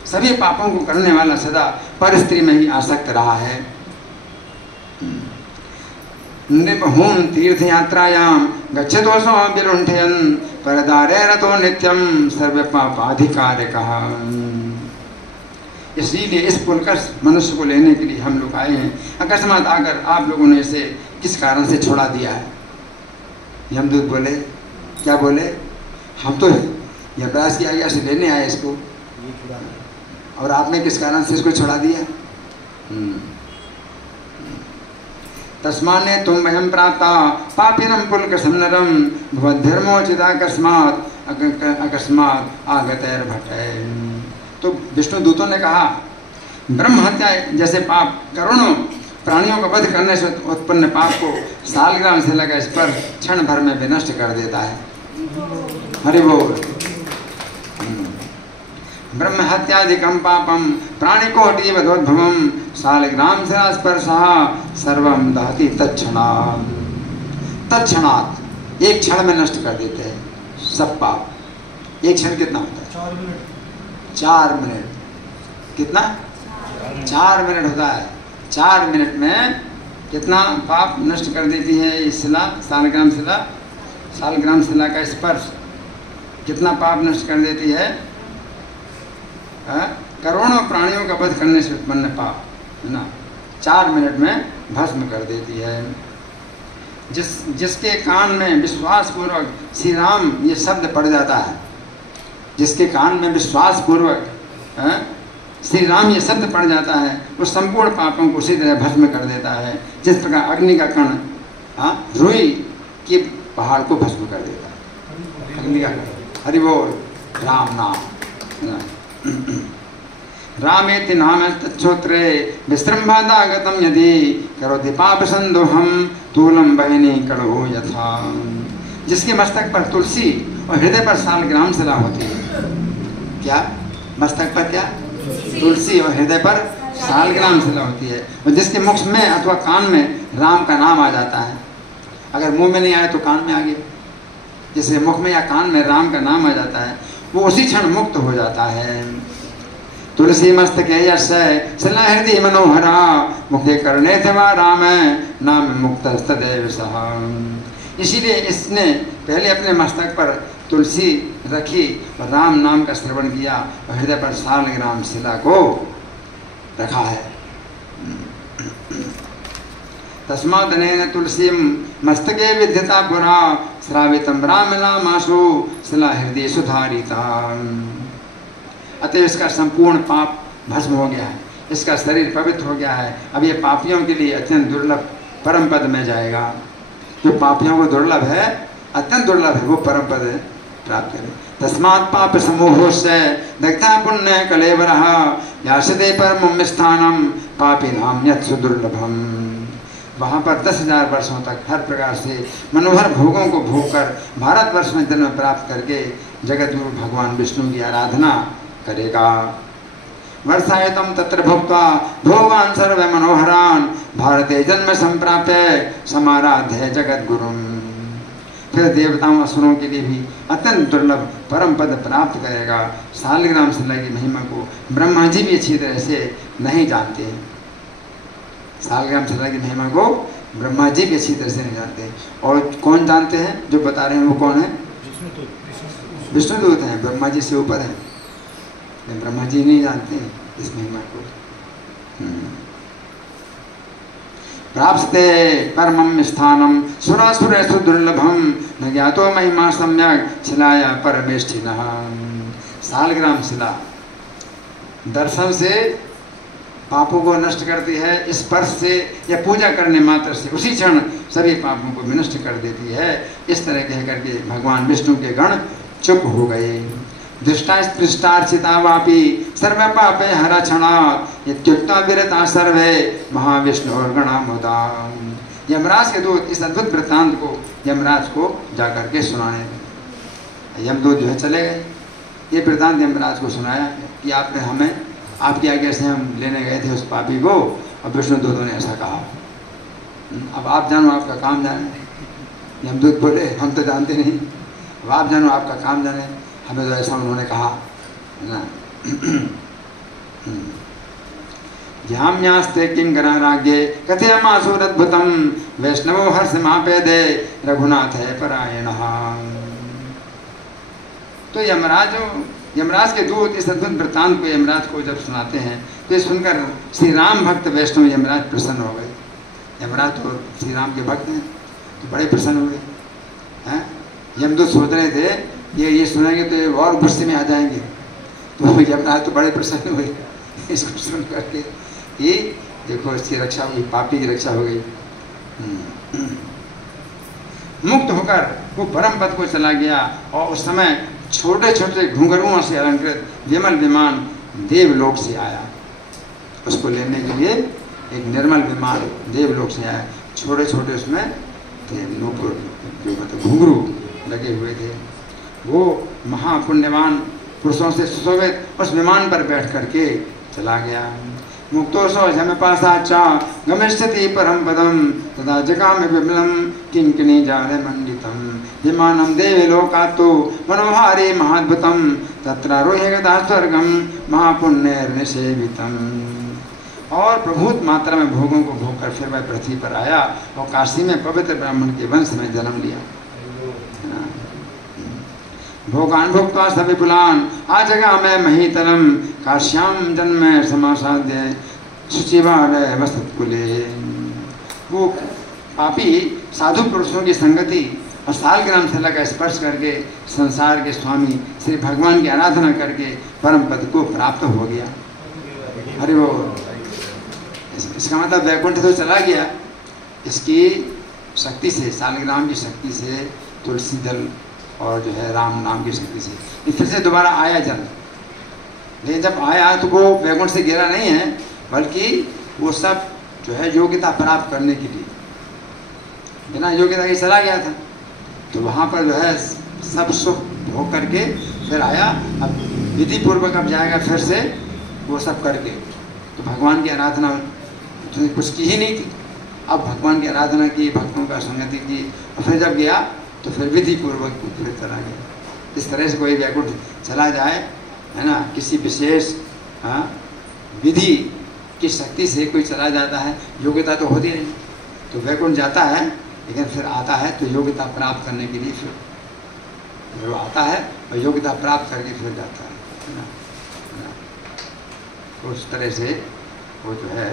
सभी पापों को करने वाला सदा पर स्त्री में ही आसक्त रहा है। नृपहून तीर्थ यात्रायाम गच्छतोसो विलुंठयन् परदारे रतो नित्यम सर्व पापाधिकार कहा। इसलिए इस पुलकर्ष मनुष्य को लेने के लिए हम लोग आए हैं। अकस्मात आकर आप लोगों ने इसे किस कारण से छोड़ा दिया है। यमदूत बोले क्या बोले हम तो यमराज की आज्ञा से लेने आए इसको और आपने किस कारण से इसको छोड़ा दिया। तस्माने तुम वयम प्राप्ता पापिनम पुलकसंनरम भवद्धर्मोचिताकस्मात् अकस्मात् आगतैर भटै। तो विष्णु दूतों ने कहा ब्रह्म हत्या जैसे पाप करोड़ों प्राणियों का वध करने से उत्पन्न पाप को सालग्राम से लगा स्पर्श क्षण भर में विनष्ट कर देता है। हरि बोल। ब्रह्म हत्यादिकम पापम प्राणिकोटि वधोद्भवम सालग्राम से स्पर्शः सर्वम दहति तत्क्षणात्। तत्क्षणात् एक क्षण में नष्ट कर देते हैं सब पाप। एक क्षण कितना होता है 4 मिनट। कितना 4 मिनट होता है। 4 मिनट में कितना पाप नष्ट कर देती है ये शिला सालग्राम शिला का स्पर्श कितना पाप नष्ट कर देती है। करोड़ों प्राणियों का वध करने से उत्पन्न पाप है ना 4 मिनट में भस्म कर देती है। जिसके कान में विश्वास पूर्वक श्री राम ये शब्द पड़ जाता है, जिसके कान में विश्वास पूर्वक श्री राम ये शब्द पड़ जाता है वो संपूर्ण पापों को उसी तरह भस्म कर देता है जिस प्रकार अग्नि का कण रुई के पहाड़ को भस्म कर देता है। अग्नि का कण। हरि बोल। राम नाम रामेति नाम तच्छोत्रे विस्रंभादागतम यदि करोति पाप संदोहम तूलम बहिनी कड़ो यथा। जिसके मस्तक पर तुलसी और हृदय पर सालग्राम शिला होती है। क्या मस्तक पर क्या तुलसी और हृदय पर सालग्राम शिला होती है और जिसके मुख में अथवा कान में राम का नाम आ जाता है। अगर मुंह में नहीं आए तो कान में आ गया। जिसके मुख में या कान में राम का नाम आ जाता है वो उसी क्षण मुक्त हो जाता है। तुलसी मस्तके यस्य शिला हृदय मनोहरा मुखे करणे थे वा राम नाम मुक्त तदेव सह। इसीलिए इसने पहले अपने मस्तक पर तुलसी रखी और राम नाम का श्रवण किया और हृदय पर सालग्राम शिला को रखा है। तस्मादनेन तुलसी मस्तके विद्यता पुरा श्रावितम राम नामाशु शिला हृदय सुधारिता। अतः इसका संपूर्ण पाप भस्म हो गया है। इसका शरीर पवित्र हो गया है, अब ये पापियों के लिए अत्यंत दुर्लभ परम पद में जाएगा। जो पापियों को दुर्लभ है, अत्यंत दुर्लभ है, वो परम पद प्राप्त करे। तस्मात् पाप समूहो से दग्धा पुण्य कलेवरः यासते परमं स्थानम पापी नाम यत् सुदुर्लभम। वहाँ पर 10,000 वर्षों तक हर प्रकार से मनोहर भोगों को भोग कर भारतवर्ष में जन्म प्राप्त करके जगत गुरु भगवान विष्णु की आराधना करेगा। वर्षायतम तत्र भुक्त्वा भोगान सर्व मनोहरान भारते जन्म संप्राप्य समाराध्य जगत गुरुम। फिर देवताओं असुरों के लिए भी अत्यंत दुर्लभ परम पद प्राप्त करेगा। शालिग्राम शिला की महिमा को ब्रह्मा जी भी अच्छी तरह से नहीं जानते हैं। शालिग्राम शिला की महिमा को ब्रह्मा जी भी अच्छी तरह से नहीं जानते। और कौन जानते हैं? जो बता रहे हैं वो कौन है? विष्णुदूत हैं, ब्रह्मा जी से ऊपर हैं। ब्रह्मा जी नहीं जानते हैं इस महिमा को। प्राप्स्ते परमं स्थानम सुरासुरेषु दुर्लभम न ज्ञातो महिमा सम्यक शिलाया परमेष्ठिनः। शालिग्राम शिला दर्शन से पापों को नष्ट करती है, स्पर्श से या पूजा करने मात्र से उसी क्षण सभी पापों को विनष्ट कर देती है। इस तरह कह करके भगवान विष्णु के गण चुप हो गए। दृष्टास्पृष्टार्चिता वापी सर्व पापे हरा क्षणा इत्युक्ता विरता सर्वे महाविष्णुर्गणा मुदा। यमराज के दूत इस अद्भुत वृत्तांत को यमराज को जाकर के सुनाने लगे। यमदूत जो है चले गए। ये वृत्तांत यमराज को सुनाया कि आपने हमें आपकी आज्ञा से हम लेने गए थे उस पापी को, और विष्णुदूतों ने ऐसा कहा। अब आप जानो, आपका काम जाने। यमदूत बोले हम तो जानते नहीं, अब आप जानो, आपका काम जाने, हमें तो ऐसा उन्होंने कहा है ना। ध्याम्यास्ते किंकरा राज्ञे कथयमासुरद्भुतम वैष्णवो हर्षमापेदे रघुनाथ है परायणः। तो यमराज के दूत इस अद्भुत वृत्तांत को यमराज को जब सुनाते हैं तो ये सुनकर श्री राम भक्त वैष्णव यमराज प्रसन्न हो गए। यमराज तो श्री राम के भक्त हैं, तो बड़े प्रसन्न हो गए हैं। यमदूत सोच रहे थे ये सुनेंगे तो ये और गुस्से में आ जाएंगे, तो यमराज तो बड़े प्रसन्न हुए इसको सुन करके कि देखो इसकी रक्षा हुई, पापी की रक्षा हो गई। मुक्त होकर वो परम पद को चला गया और उस समय छोटे छोटे घुंघरुओं से अलंकृत विमल विमान देवलोक से आया। उसको लेने के लिए एक निर्मल विमान देवलोक से आया। छोटे छोटे उसमें नूपुर जो मतलब घुंघरू लगे हुए थे। वो महापुण्यवान पुरुषों से सुशोभित उस विमान पर बैठ करके चला गया। मुक्तोऽसौ जमपासाच्च गमिष्यति परम पदम तदा जगाम विमलम किंकिणी जालमंडितम विमानम देवलोकात्तु मनोहारी महाद्भुतम तत्रारोह्य गदा स्वर्गम महापुण्यर्निसेवितम। और प्रभुत मात्रा में भोगों को भोग कर फिर वह पृथ्वी पर आया और काशी में पवित्र ब्राह्मण के वंश में जन्म लिया। भोगान भोक्त्वा सविपुलान आ जगह में महीतलम काश्याम जन्म समासाद्य शुचिवालय वसतकुले। वो पापी साधु पुरुषों की संगति और शालिग्राम शिला का स्पर्श करके संसार के स्वामी श्री भगवान की आराधना करके परम पद को प्राप्त हो गया। अरे वो इसका मतलब वैकुंठ तो चला गया। इसकी शक्ति से, शालिग्राम की शक्ति से, तुलसी दल और जो है राम नाम की शक्ति से फिर से दोबारा आया जल। लेकिन जब आया तो वो वैकुंठ से गिरा नहीं है, बल्कि वो सब जो है योग्यता प्राप्त करने के लिए बिना योग्यता के चला गया था। तो वहाँ पर जो है सब सुख भोग करके फिर आया। अब विधि पूर्वक अब जाएगा फिर से वो सब करके। तो भगवान की आराधना तो कुछ की ही नहीं थी। अब भगवान की आराधना की, भक्तों का संगति की, और फिर जब गया तो फिर विधि पूर्वक फिर चला गया। इस तरह से कोई वैकुंठ चला जाए, है ना, किसी विशेष विधि की शक्ति से कोई चला जाता है, योग्यता तो होती नहीं, तो वैकुंठ जाता है लेकिन फिर आता है तो योग्यता प्राप्त करने के लिए फिर वो आता है और योग्यता प्राप्त करके फिर जाता है ना। तो उस तरह से वो जो है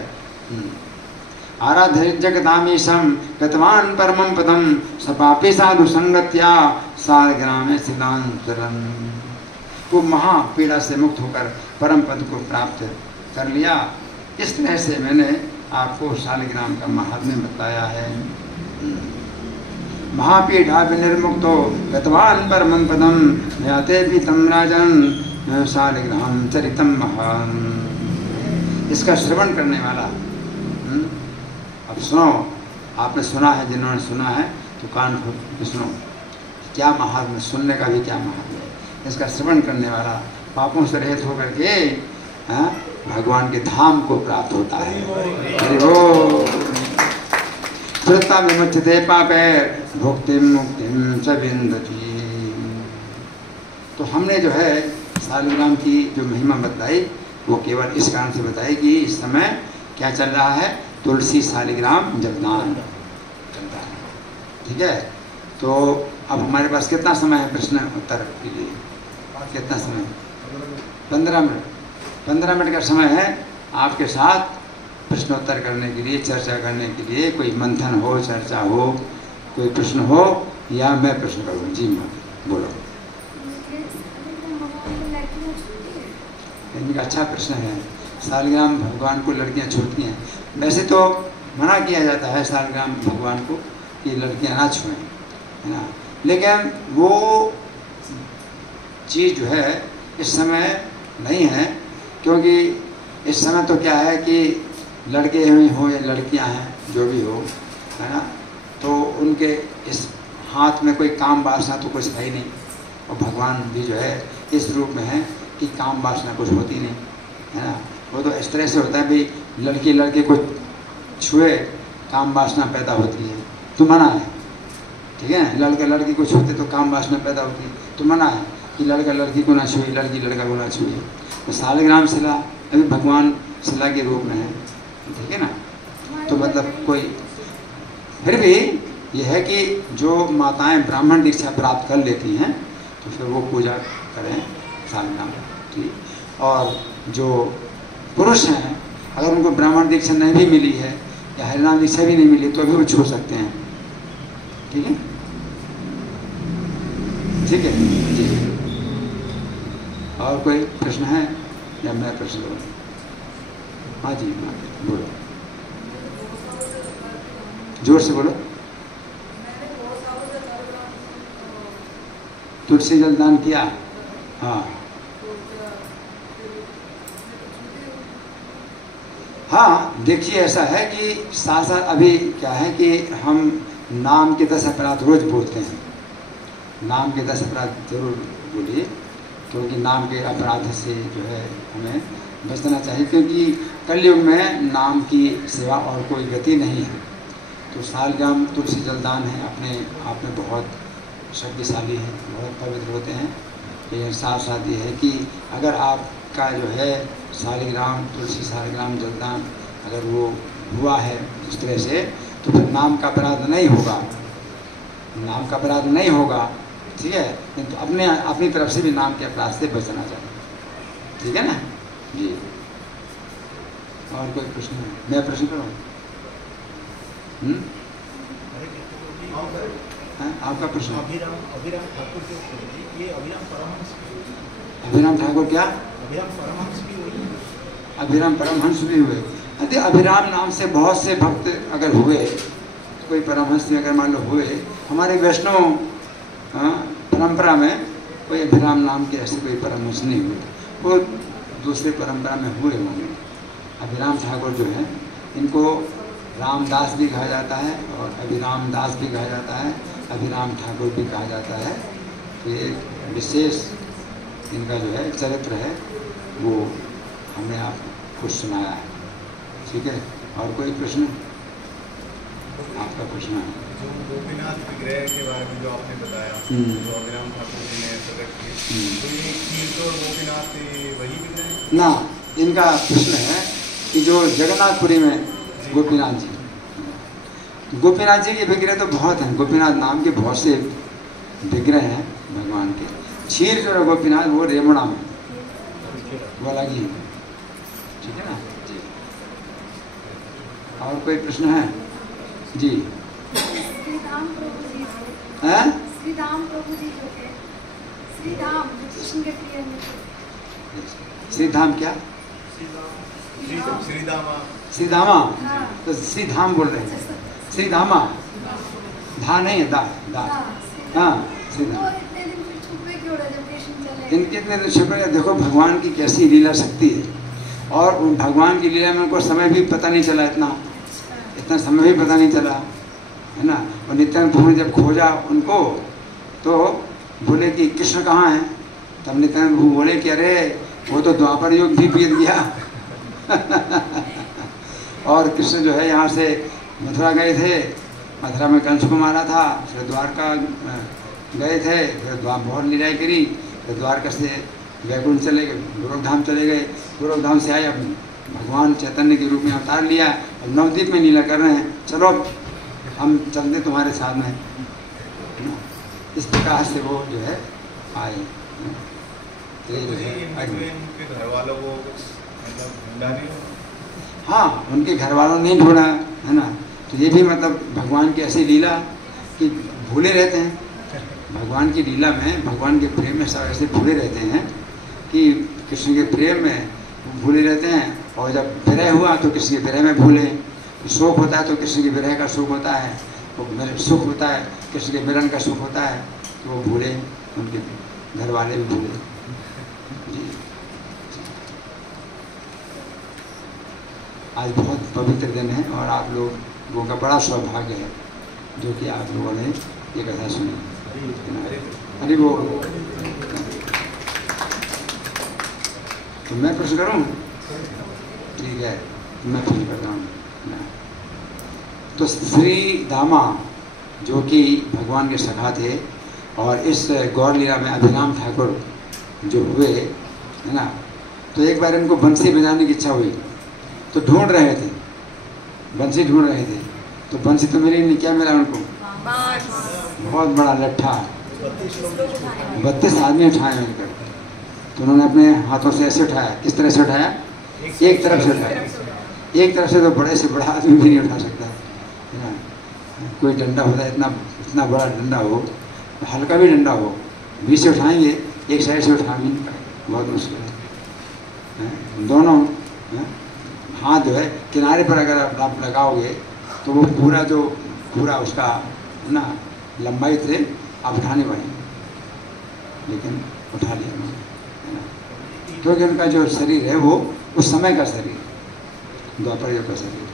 आराध्य जगदामीशम गतवान परमं पदम सपापी साधु संगत्या शालिग्राम शिलांतरन। वो महापीड़ा से मुक्त होकर परम पद को प्राप्त कर लिया इस तरह से मैंने आपको शालिग्राम का महात्म्य बताया है। महापीठा विनिर्मुक्तो गतवान् परमं पदं याते भी तम राजन शालिग्राम चरितम महान। इसका श्रवण करने वाला, अब सुनो, आपने सुना है, जिन्होंने सुना है तो कान खोल के सुनो, क्या महात्म्य, सुनने का भी क्या महात्म्य है। इसका श्रवण करने वाला पापों से रहित होकर के भगवान के धाम को प्राप्त होता है। हरि बोल। श्रुता विमुच्यते पापे भुक्तिम मुक्तिम च विन्दति। तो हमने जो है शालिग्राम की जो महिमा बताई वो केवल इस कारण से बताई कि इस समय क्या चल रहा है, तुलसी शालिग्राम जपदान चलता है। ठीक है, तो अब हमारे पास कितना समय है प्रश्न उत्तर के लिए? कितना समय? 15 मिनट। 15 मिनट का समय है आपके साथ प्रश्नोत्तर करने के लिए, चर्चा करने के लिए। कोई मंथन हो, चर्चा हो, कोई प्रश्न हो या मैं प्रश्न करूँ? जी माँ बोलो। इनका अच्छा प्रश्न है। शालिग्राम भगवान को लड़कियां छूटती हैं। वैसे तो मना किया जाता है शालिग्राम भगवान को कि लड़कियां ना छुएं, है ना, लेकिन वो चीज़ जो है इस समय नहीं है, क्योंकि इस समय तो क्या है कि लड़के हो या लड़कियां हैं, जो भी हो, है ना, तो उनके इस हाथ में कोई काम वासना तो कुछ है ही नहीं। और भगवान भी जो है इस रूप में है कि काम वासना कुछ होती नहीं, है ना। वो तो इस तरह से होता है भाई लड़की लड़के को छुए काम वासना पैदा होती है, तो मना है। ठीक है, लड़का लड़की को छूते तो काम वासना पैदा होती है, तो मना है कि लड़का लड़की को ना छुए, लड़की लड़का को ना छुए। तो शालिग्राम शिला अभी भगवान शिला के रूप में है, ठीक है ना। तो मतलब कोई फिर भी यह है कि जो माताएं ब्राह्मण दीक्षा प्राप्त कर लेती हैं तो फिर वो पूजा करें शालिग्राम, ठीक। और जो पुरुष हैं अगर उनको ब्राह्मण दीक्षा नहीं भी मिली है या हरिनाम दीक्षा भी नहीं मिली तो भी वो छू सकते हैं, ठीक है, ठीक है जी। और कोई प्रश्न है या मैं प्रश्न करूँ? हाँ जी, बोलो, जोर से बोलो। तुलसी जल दान किया? हाँ हाँ, देखिए ऐसा है कि साथ साथ अभी क्या है कि हम नाम के 10 अपराध रोज बोलते हैं। नाम के 10 अपराध जरूर बोलिए, क्योंकि नाम के अपराध से जो है हमें बचना चाहिए, क्योंकि कलयुग में नाम की सिवा और कोई गति नहीं है। तो शालिग्राम तुलसी जलदान है, अपने आप में बहुत शक्तिशाली है, बहुत पवित्र होते हैं। लेकिन साथ साथ ये है कि अगर आपका जो है शालिग्राम तुलसी शालिग्राम जलदान अगर वो हुआ है इस तरह से, तो फिर नाम का अपराध नहीं होगा, नाम का अपराध नहीं होगा, ठीक है। किंतु अपनी तरफ से भी नाम के अपराध से बचना चाहिए, ठीक है ना जी। और कोई प्रश्न है? मैं प्रश्न करूँ? आपका प्रश्न? अभिराम ठाकुर क्या? अभिराम परमहंस भी हुए। यदि अभिराम नाम से बहुत से भक्त अगर हुए, कोई परमहंस भी अगर मान लो हुए, हमारे वैष्णव परंपरा में कोई अभिराम नाम के ऐसे कोई परमहंस नहीं हुए, वो दूसरे परंपरा में हुए होंगे। अभिराम ठाकुर जो है इनको रामदास भी कहा जाता है और अभिराम दास भी कहा जाता है, अभिराम ठाकुर भी कहा जाता है। तो ये विशेष इनका जो है चरित्र है वो हमने आपको सुनाया है, ठीक है। और कोई प्रश्न? आपका प्रश्न है? जो गोपीनाथ विग्रह के बारे में जो आपने बताया, जो अभिराम ठाकुर जी ने प्रकट किए, तो ये खीर तो गोपीनाथ वही विग्रह है ना? इनका प्रश्न है कि जो जगन्नाथपुरी में गोपीनाथ जी, गोपीनाथ जी के विग्रह तो बहुत हैं, गोपीनाथ नाम के बहुत से विग्रह हैं भगवान के। क्षीर जो है गोपीनाथ वो रेमुणा में, वो अलग ही है, ठीक है ना जी। और कोई प्रश्न है जी? श्रीधाम प्रभु जी हैं? श्रीधाम प्रभु जी जो है, श्रीधाम कृष्ण के प्रिय मित्र। श्रीधाम क्या? श्रीधामा, हाँ। तो श्रीधाम बोल रहे हैं, श्रीधामा, धा नहीं है, दा दा, हाँ तो श्रीधाम। इतने दिन फिर छुपे क्यों रहे जब कृष्ण चले? इनके इतने तो छुपे, देखो भगवान की कैसी लीला शक्ति है, और उन भगवान की लीला में उनको समय भी पता नहीं चला, इतना समय भी पता नहीं चला, है ना। और नित्यानंद प्रभु ने जब खोजा उनको तो बोले कि कृष्ण कहाँ है, तब नित्यानंद प्रभु बोले कि अरे वो तो द्वापर युग भी बीत गया। और कृष्ण जो है यहाँ से मथुरा गए थे, मथुरा में कंस को मारा था, फिर द्वारका गए थे, फिर बहुत लीलाएं करी, फिर द्वारका से वैकुंठ चले गए, गोरखधाम चले गए, गोरखधाम से आए, अब भगवान चैतन्य के रूप में अवतार लिया, अब नवद्वीप में लीला कर रहे हैं, चलो हम चलते तुम्हारे साथ में, इस प्रकार से वो जो है आए। हाँ, उनके घर वालों ने ढूंढा, है ना। तो ये भी मतलब भगवान की ऐसी लीला कि भूले रहते हैं, भगवान की लीला में, भगवान के प्रेम में सब ऐसे भूले रहते हैं कि कृष्ण के प्रेम में भूले रहते हैं, और जब विरह हुआ तो कृष्ण के विरह में भूले, शोक होता है तो कृष्ण के विरह का शोक होता है, वो सुख होता है कृष्ण के मिलन का सुख होता है, तो वो भूले, उनके घर वाले भी भूले जी। आज बहुत पवित्र दिन है और आप लोगों का बड़ा सौभाग्य है जो कि आप लोगों ने ये कथा सुनी। अरे वो तो मैं प्रश्न करूं? ठीक है, मैं प्रश्न करता हूँ। तो श्री दामा जो कि भगवान के सखा थे, और इस गौर लीला में अभिराम ठाकुर जो हुए, है ना, तो एक बार इनको बंसी बजाने की इच्छा हुई, तो ढूंढ रहे थे, बंसी ढूंढ रहे थे, तो बंसी तो मिली नहीं, क्या मिला उनको? बहुत बड़ा लट्ठा, 32 आदमी उठाए मिलकर। तो उन्होंने अपने हाथों से ऐसे उठाया, किस तरह से उठाया? एक तरफ से उठाया, एक तरफ से तो बड़े से बड़ा आदमी भी नहीं उठा सकता, है ना। कोई डंडा होता है, इतना बड़ा डंडा हो, हल्का भी डंडा हो, बीच से उठाएंगे, एक साइड से उठाएंगे, बहुत मुश्किल है। दोनों हाथ जो है किनारे पर अगर आप लगाओगे तो वो पूरा उसका ना लंबाई से आप उठाने पाएंगे, लेकिन उठा लिया उन्होंने, क्योंकि उनका जो शरीर है वो उस समय का शरीर, द्वापर युग का शरीर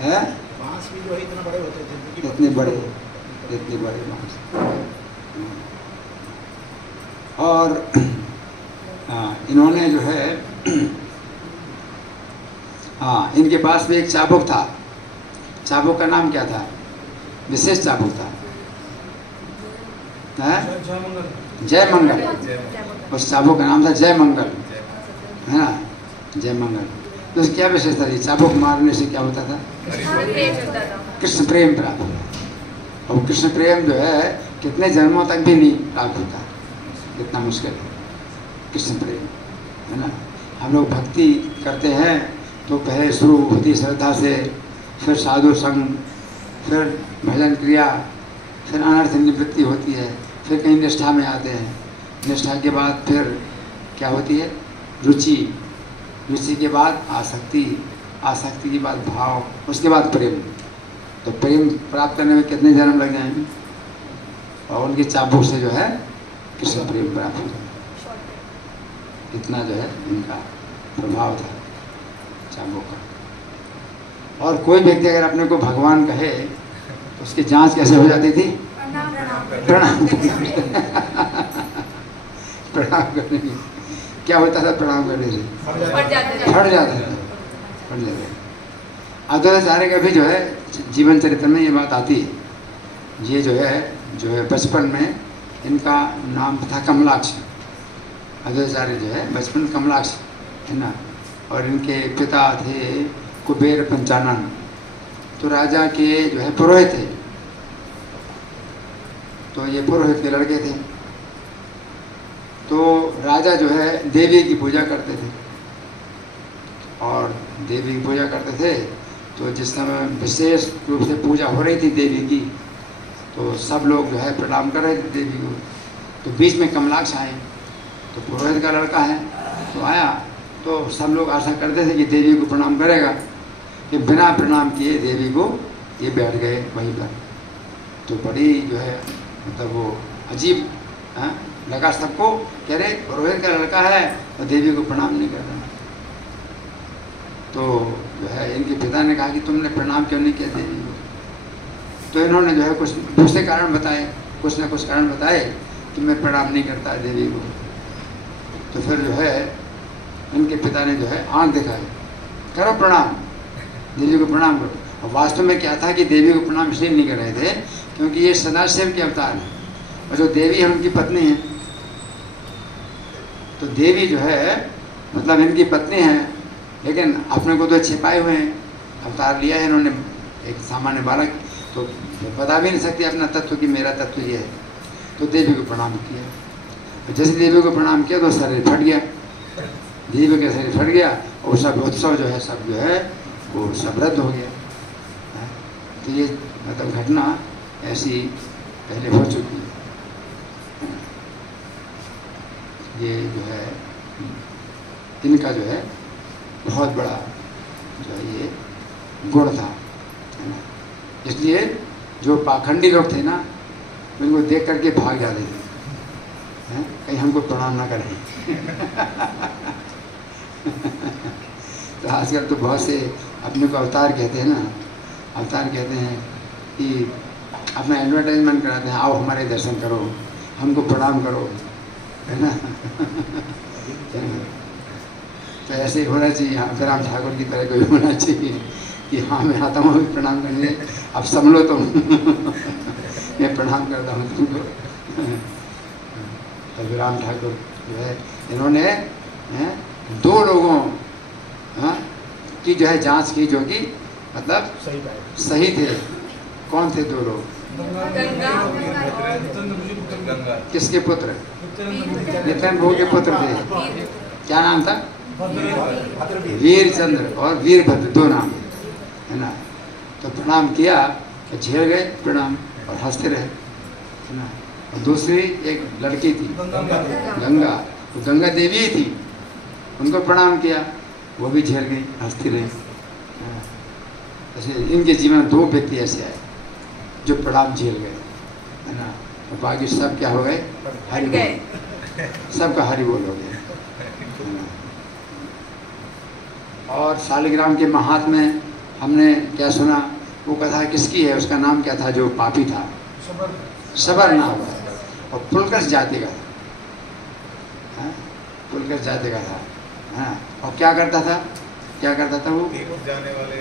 है। इतने बड़े बांस। और इन्होंने जो है इनके पास भी एक चाबुक था, चाबुक का नाम क्या था? विशेष चाबुक था, जय मंगल। उस चाबुक का नाम था जय मंगल, है ना, जय मंगल। तो उसकी क्या विशेषता थी? चाबुक मारने से क्या होता था? कृष्ण प्रेम प्राप्त होता। और कृष्ण प्रेम जो है कितने जन्मों तक भी नहीं प्राप्त होता, कितना मुश्किल है कृष्ण प्रेम, है ना। हम लोग भक्ति करते हैं तो पहले शुरू होती श्रद्धा से, फिर साधु संग, फिर भजन क्रिया, फिर अनर्थ निवृत्ति होती है, फिर कहीं निष्ठा में आते हैं, निष्ठा के बाद फिर क्या होती है? रुचि, रुचि के बाद आसक्ति, आसक्ति के बाद भाव, उसके बाद प्रेम। तो प्रेम प्राप्त करने में कितने जन्म लग जाएंगे? और उनकी चाबुक से जो है कृष्ण प्रेम प्राप्त हो जाए, इतना जो है इनका प्रभाव था चाबुक का। और कोई व्यक्ति अगर अपने को भगवान कहे तो उसकी जांच कैसे हो जाती थी? प्रणाम प्रणाम करने की। क्या होता था प्रणाम करने से? फट जाते थे। अद्वैताचार्य का भी जो है जीवन चरित्र में ये बात आती है। ये जो है बचपन में इनका नाम था कमलाक्ष। अद्वैताचार्य जो है बचपन कमलाक्ष, है ना। और इनके पिता थे कुबेर पंचानन, तो राजा के जो है पुरोहित थे। तो ये पुरोहित के लड़के थे। तो राजा जो है देवी की पूजा करते थे, और देवी की पूजा करते थे तो जिस समय विशेष रूप से पूजा हो रही थी देवी की, तो सब लोग जो है प्रणाम कर रहे थे देवी को। तो बीच में कमलाक्ष आए, तो पुरोहित का लड़का है तो आया, तो सब लोग आशा करते थे कि देवी को प्रणाम करेगा, कि बिना प्रणाम किए देवी को ये बैठ गए वहीं पर। तो बड़ी जो है मतलब वो अजीब लगा सबको, कह रहे पुरोहित का लड़का है और देवी को प्रणाम नहीं कर रहा। तो जो है इनके पिता ने कहा कि तुमने प्रणाम क्यों नहीं किया देवी को? तो इन्होंने जो है कुछ दूसरे कारण बताए, कुछ ना कुछ कारण बताए कि मैं प्रणाम नहीं करता देवी को। तो फिर जो है इनके पिता ने जो है आंख दिखाई, करो प्रणाम, देवी को प्रणाम करो। और वास्तव में क्या था कि देवी को प्रणाम इसलिए नहीं कर रहे थे क्योंकि ये सदाशिव के अवतार हैं और जो देवी है उनकी पत्नी है। तो देवी जो है मतलब इनकी पत्नी है, लेकिन अपने को तो छिपाए हुए हैं, अवतार लिया है इन्होंने एक सामान्य बालक, तो बता भी नहीं सकती अपना तत्व कि मेरा तत्व ये है। तो देवी को प्रणाम किया। जैसे देवी को प्रणाम किया तो शरीर फट गया, देवी का शरीर फट गया और सब उत्सव जो है सब जो है वो सब रद्द हो गया। तो ये मतलब घटना ऐसी पहले हो चुकी है। ये जो है इनका जो है बहुत बड़ा जो है ये गुण था, है ना। इसलिए जो पाखंडी लोग थे ना उनको देख करके भाग जाते थे, कहीं हमको प्रणाम ना करें। तो आजकल तो बहुत से अपने को अवतार कहते हैं ना, अवतार कहते हैं कि अपना एडवर्टाइजमेंट कराते हैं, आओ हमारे दर्शन करो, हमको प्रणाम करो, है ना। तो ऐसे ही होना चाहिए, अभिराम ठाकुर की तरह कोई होना चाहिए कि हाँ मैं आता हूँ अभी प्रणाम करने, अब संभलो तुम। मैं प्रणाम करता हूँ तुमको। अभिराम ठाकुर जो है इन्होंने दो लोगों की जो है जांच की जो कि मतलब सही थे। कौन थे दो लोग? किसके पुत्र? नित्यानंद प्रभु के पुत्र थे। क्या नाम था? वीरचंद्र और वीरभद्र, दो नाम है ना। तो प्रणाम किया तो झेल गए प्रणाम और हंसते रहे, है ना। और दूसरी एक लड़की थी गंगा, तो गंगा देवी थी, उनको प्रणाम किया, वो भी झेल गई, हंसती रही। ऐसे इनके जीवन में दो व्यक्ति ऐसे आए जो प्रणाम झेल गए, है ना। और बाकी सब क्या हो गए? हरि बोल, सबका हरि बोल हो गया। और शालिग्राम के महात्म्य में हमने क्या सुना, वो कथा किसकी है? उसका नाम क्या था जो पापी था? सबर नाम था और पुलकस जाति का था, पुलकस जाति का था, हाँ। और क्या करता था? क्या करता था वो? जाने वाले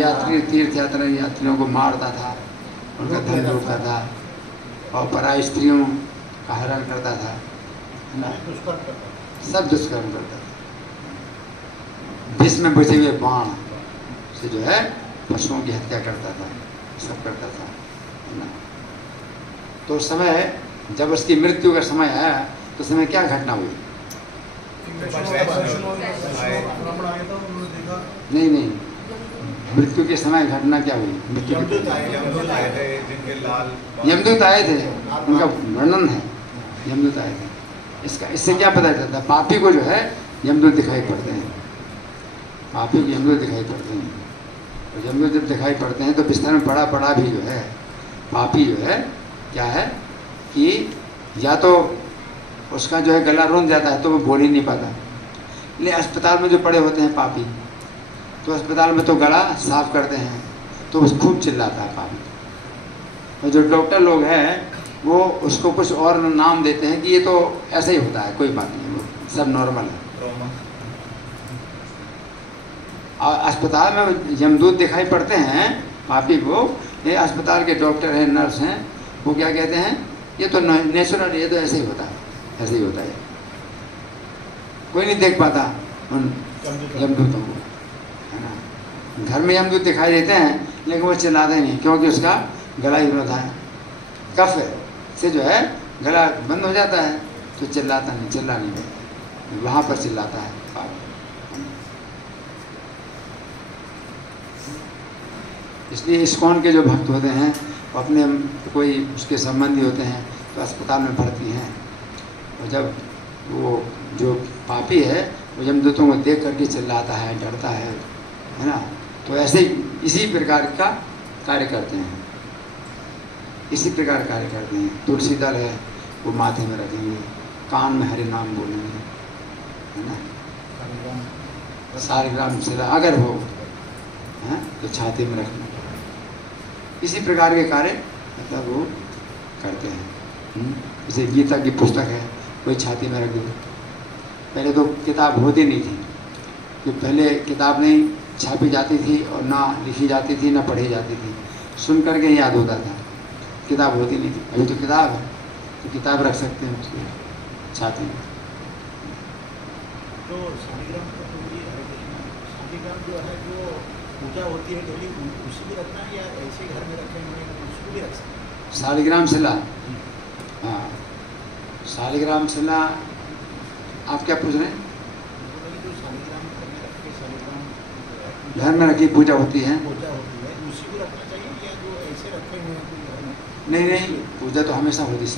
यात्री तीर्थ यात्रा यात्रियों को मारता था, उनका धन लूटता था और पराई स्त्रियों का हरण करता था, है ना। सब दुष्कर्म करता था। विष में बुझे हुए बाण से जो है पशुओं की हत्या करता था, सब करता था, है ना। तो उस समय जब उसकी मृत्यु का समय आया तो समय क्या घटना हुई? नहीं नहीं, मृत्यु के समय घटना क्या हुई? मृत्यु यमदूत आए थे, उनका वर्णन है, यमदूत आए थे। इसका इससे क्या पता चलता? पापी को जो है यमदूत दिखाई पड़ते हैं, पापी को यमदूत दिखाई पड़ते हैं। तो यमदूत जब दिखाई पड़ते हैं तो बिस्तर में पड़ा पड़ा भी जो है पापी जो है क्या है कि या तो उसका जो है गला रुंध जाता है तो वो बोल ही नहीं पाता। इसलिए अस्पताल में जो पड़े होते हैं पापी, तो अस्पताल में तो गला साफ करते हैं तो वो खूब चिल्लाता है पापी। और जो डॉक्टर लोग हैं वो उसको कुछ और नाम देते हैं कि ये तो ऐसे ही होता है, कोई बात नहीं, वो सब नॉर्मल है। और अस्पताल में यमदूत दिखाई पड़ते हैं पापी को, ये अस्पताल के डॉक्टर हैं, नर्स हैं, वो क्या कहते हैं? ये तो नेचुरल, ये तो ऐसे ही होता है, ऐसे ही होता है। कोई नहीं देख पाता उन यमदूतों को, है ना। घर में यमदूत दिखाई देते हैं लेकिन वो चिल्लाते नहीं, क्योंकि उसका गला ही रोता है, कफ से जो है गला बंद हो जाता है तो चिल्लाता नहीं, चिल्ला नहीं देता, वहाँ पर चिल्लाता है। इसलिए इस्कॉन के जो भक्त होते हैं वो अपने कोई उसके संबंधी होते हैं तो अस्पताल में भर्ती हैं, और जब वो जो पापी है वो यमदूतों को देख करके चिल्लाता है, डरता है ना। तो ऐसे इसी प्रकार का कार्य करते हैं, इसी प्रकार कार्य करते हैं। तुलसी दल है वो माथे में रखेंगे, कान में हरि नाम बोलेंगे, है ना। सालिग्राम शिला अगर हो है तो छाती में रखना। इसी प्रकार के कार्य मतलब वो करते हैं। जैसे गीता की पुस्तक है कोई छाती में रख दो। पहले तो किताब होती नहीं थी, कि पहले किताब नहीं छापी जाती थी और ना लिखी जाती थी ना पढ़ी जाती थी, सुन करके याद होता था, किताब होती नहीं थी। अभी तो किताब है तो किताब रख सकते हैं उसकी छाती में। तो शालिग्राम जो है जो पूजा होती है डेली उसी भी रखना है या ऐसे घर में रखे हुए उसको भी रख सकते हैं? शालिग्राम शिला, हाँ शालिग्राम शिला आप क्या पूछ रहे हैं? घर में रखी पूजा होती है, उसी को रखना चाहिए या जो ऐसे रखे हुए हैं? नहीं नहीं, पूजा तो हमेशा होती है।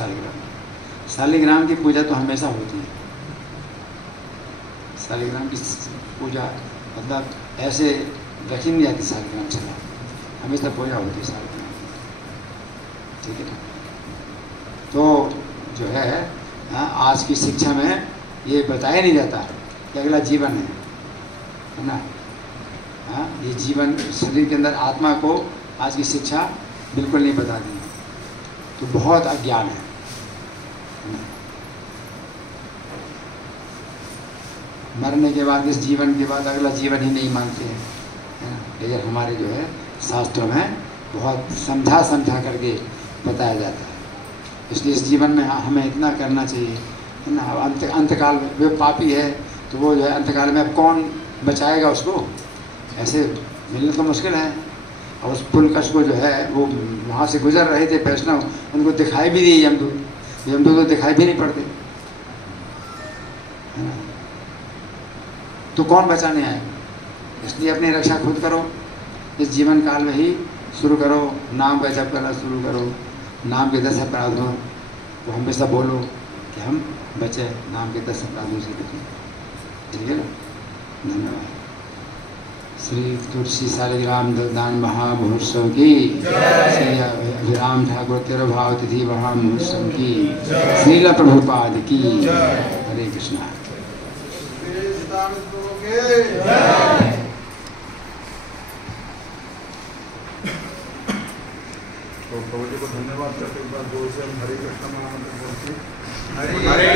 शालिग्राम की पूजा तो हमेशा होती है। शालिग्राम की पूजा मतलब ऐसे रखी नहीं जाती शालिग्राम शिला, हमेशा पूजा होती है शालिग्राम, ठीक है ना। तो जो है आज की शिक्षा में ये बताया नहीं जाता कि अगला जीवन है ना। ये जीवन शरीर के अंदर आत्मा को आज की शिक्षा बिल्कुल नहीं बता दी, तो बहुत अज्ञान है। मरने के बाद इस जीवन के बाद अगला जीवन ही नहीं मानते हैं, है ना। लेकिन हमारे जो है शास्त्रों में बहुत समझा करके बताया जाता है। इसलिए इस जीवन में हमें इतना करना चाहिए, है ना। अब अंतकाल में वो पापी है तो वो जो है अंतकाल में अब कौन बचाएगा उसको? ऐसे मिलना तो मुश्किल है। और उस पुलकश को जो है वो वहाँ से गुजर रहे थे वैष्णव, उनको दिखाई भी दिए यमदूत तो दिखाई भी नहीं पड़ते, है ना। तो कौन बचाने आए? इसलिए अपनी रक्षा खुद करो, इस जीवन काल में ही शुरू करो, नाम का जप करना शुरू करो। नाम के 10 अपराधों को हमेशा बोलो कि हम बचे नाम के 10 अपराधों से, ठीक है ना। धन्यवाद। श्री तुलसी शालिग्राम दान महामहोत्सव की, श्री अभिराम ठाकुर तिरुभाव तिथि महामहोत्सव की, श्रील प्रभुपाद की। हरे कृष्णा। तो प्रभु जी को धन्यवाद करते एक बार जोर से हम हरे कृष्ण महामंत्र बोलते हैं। हरे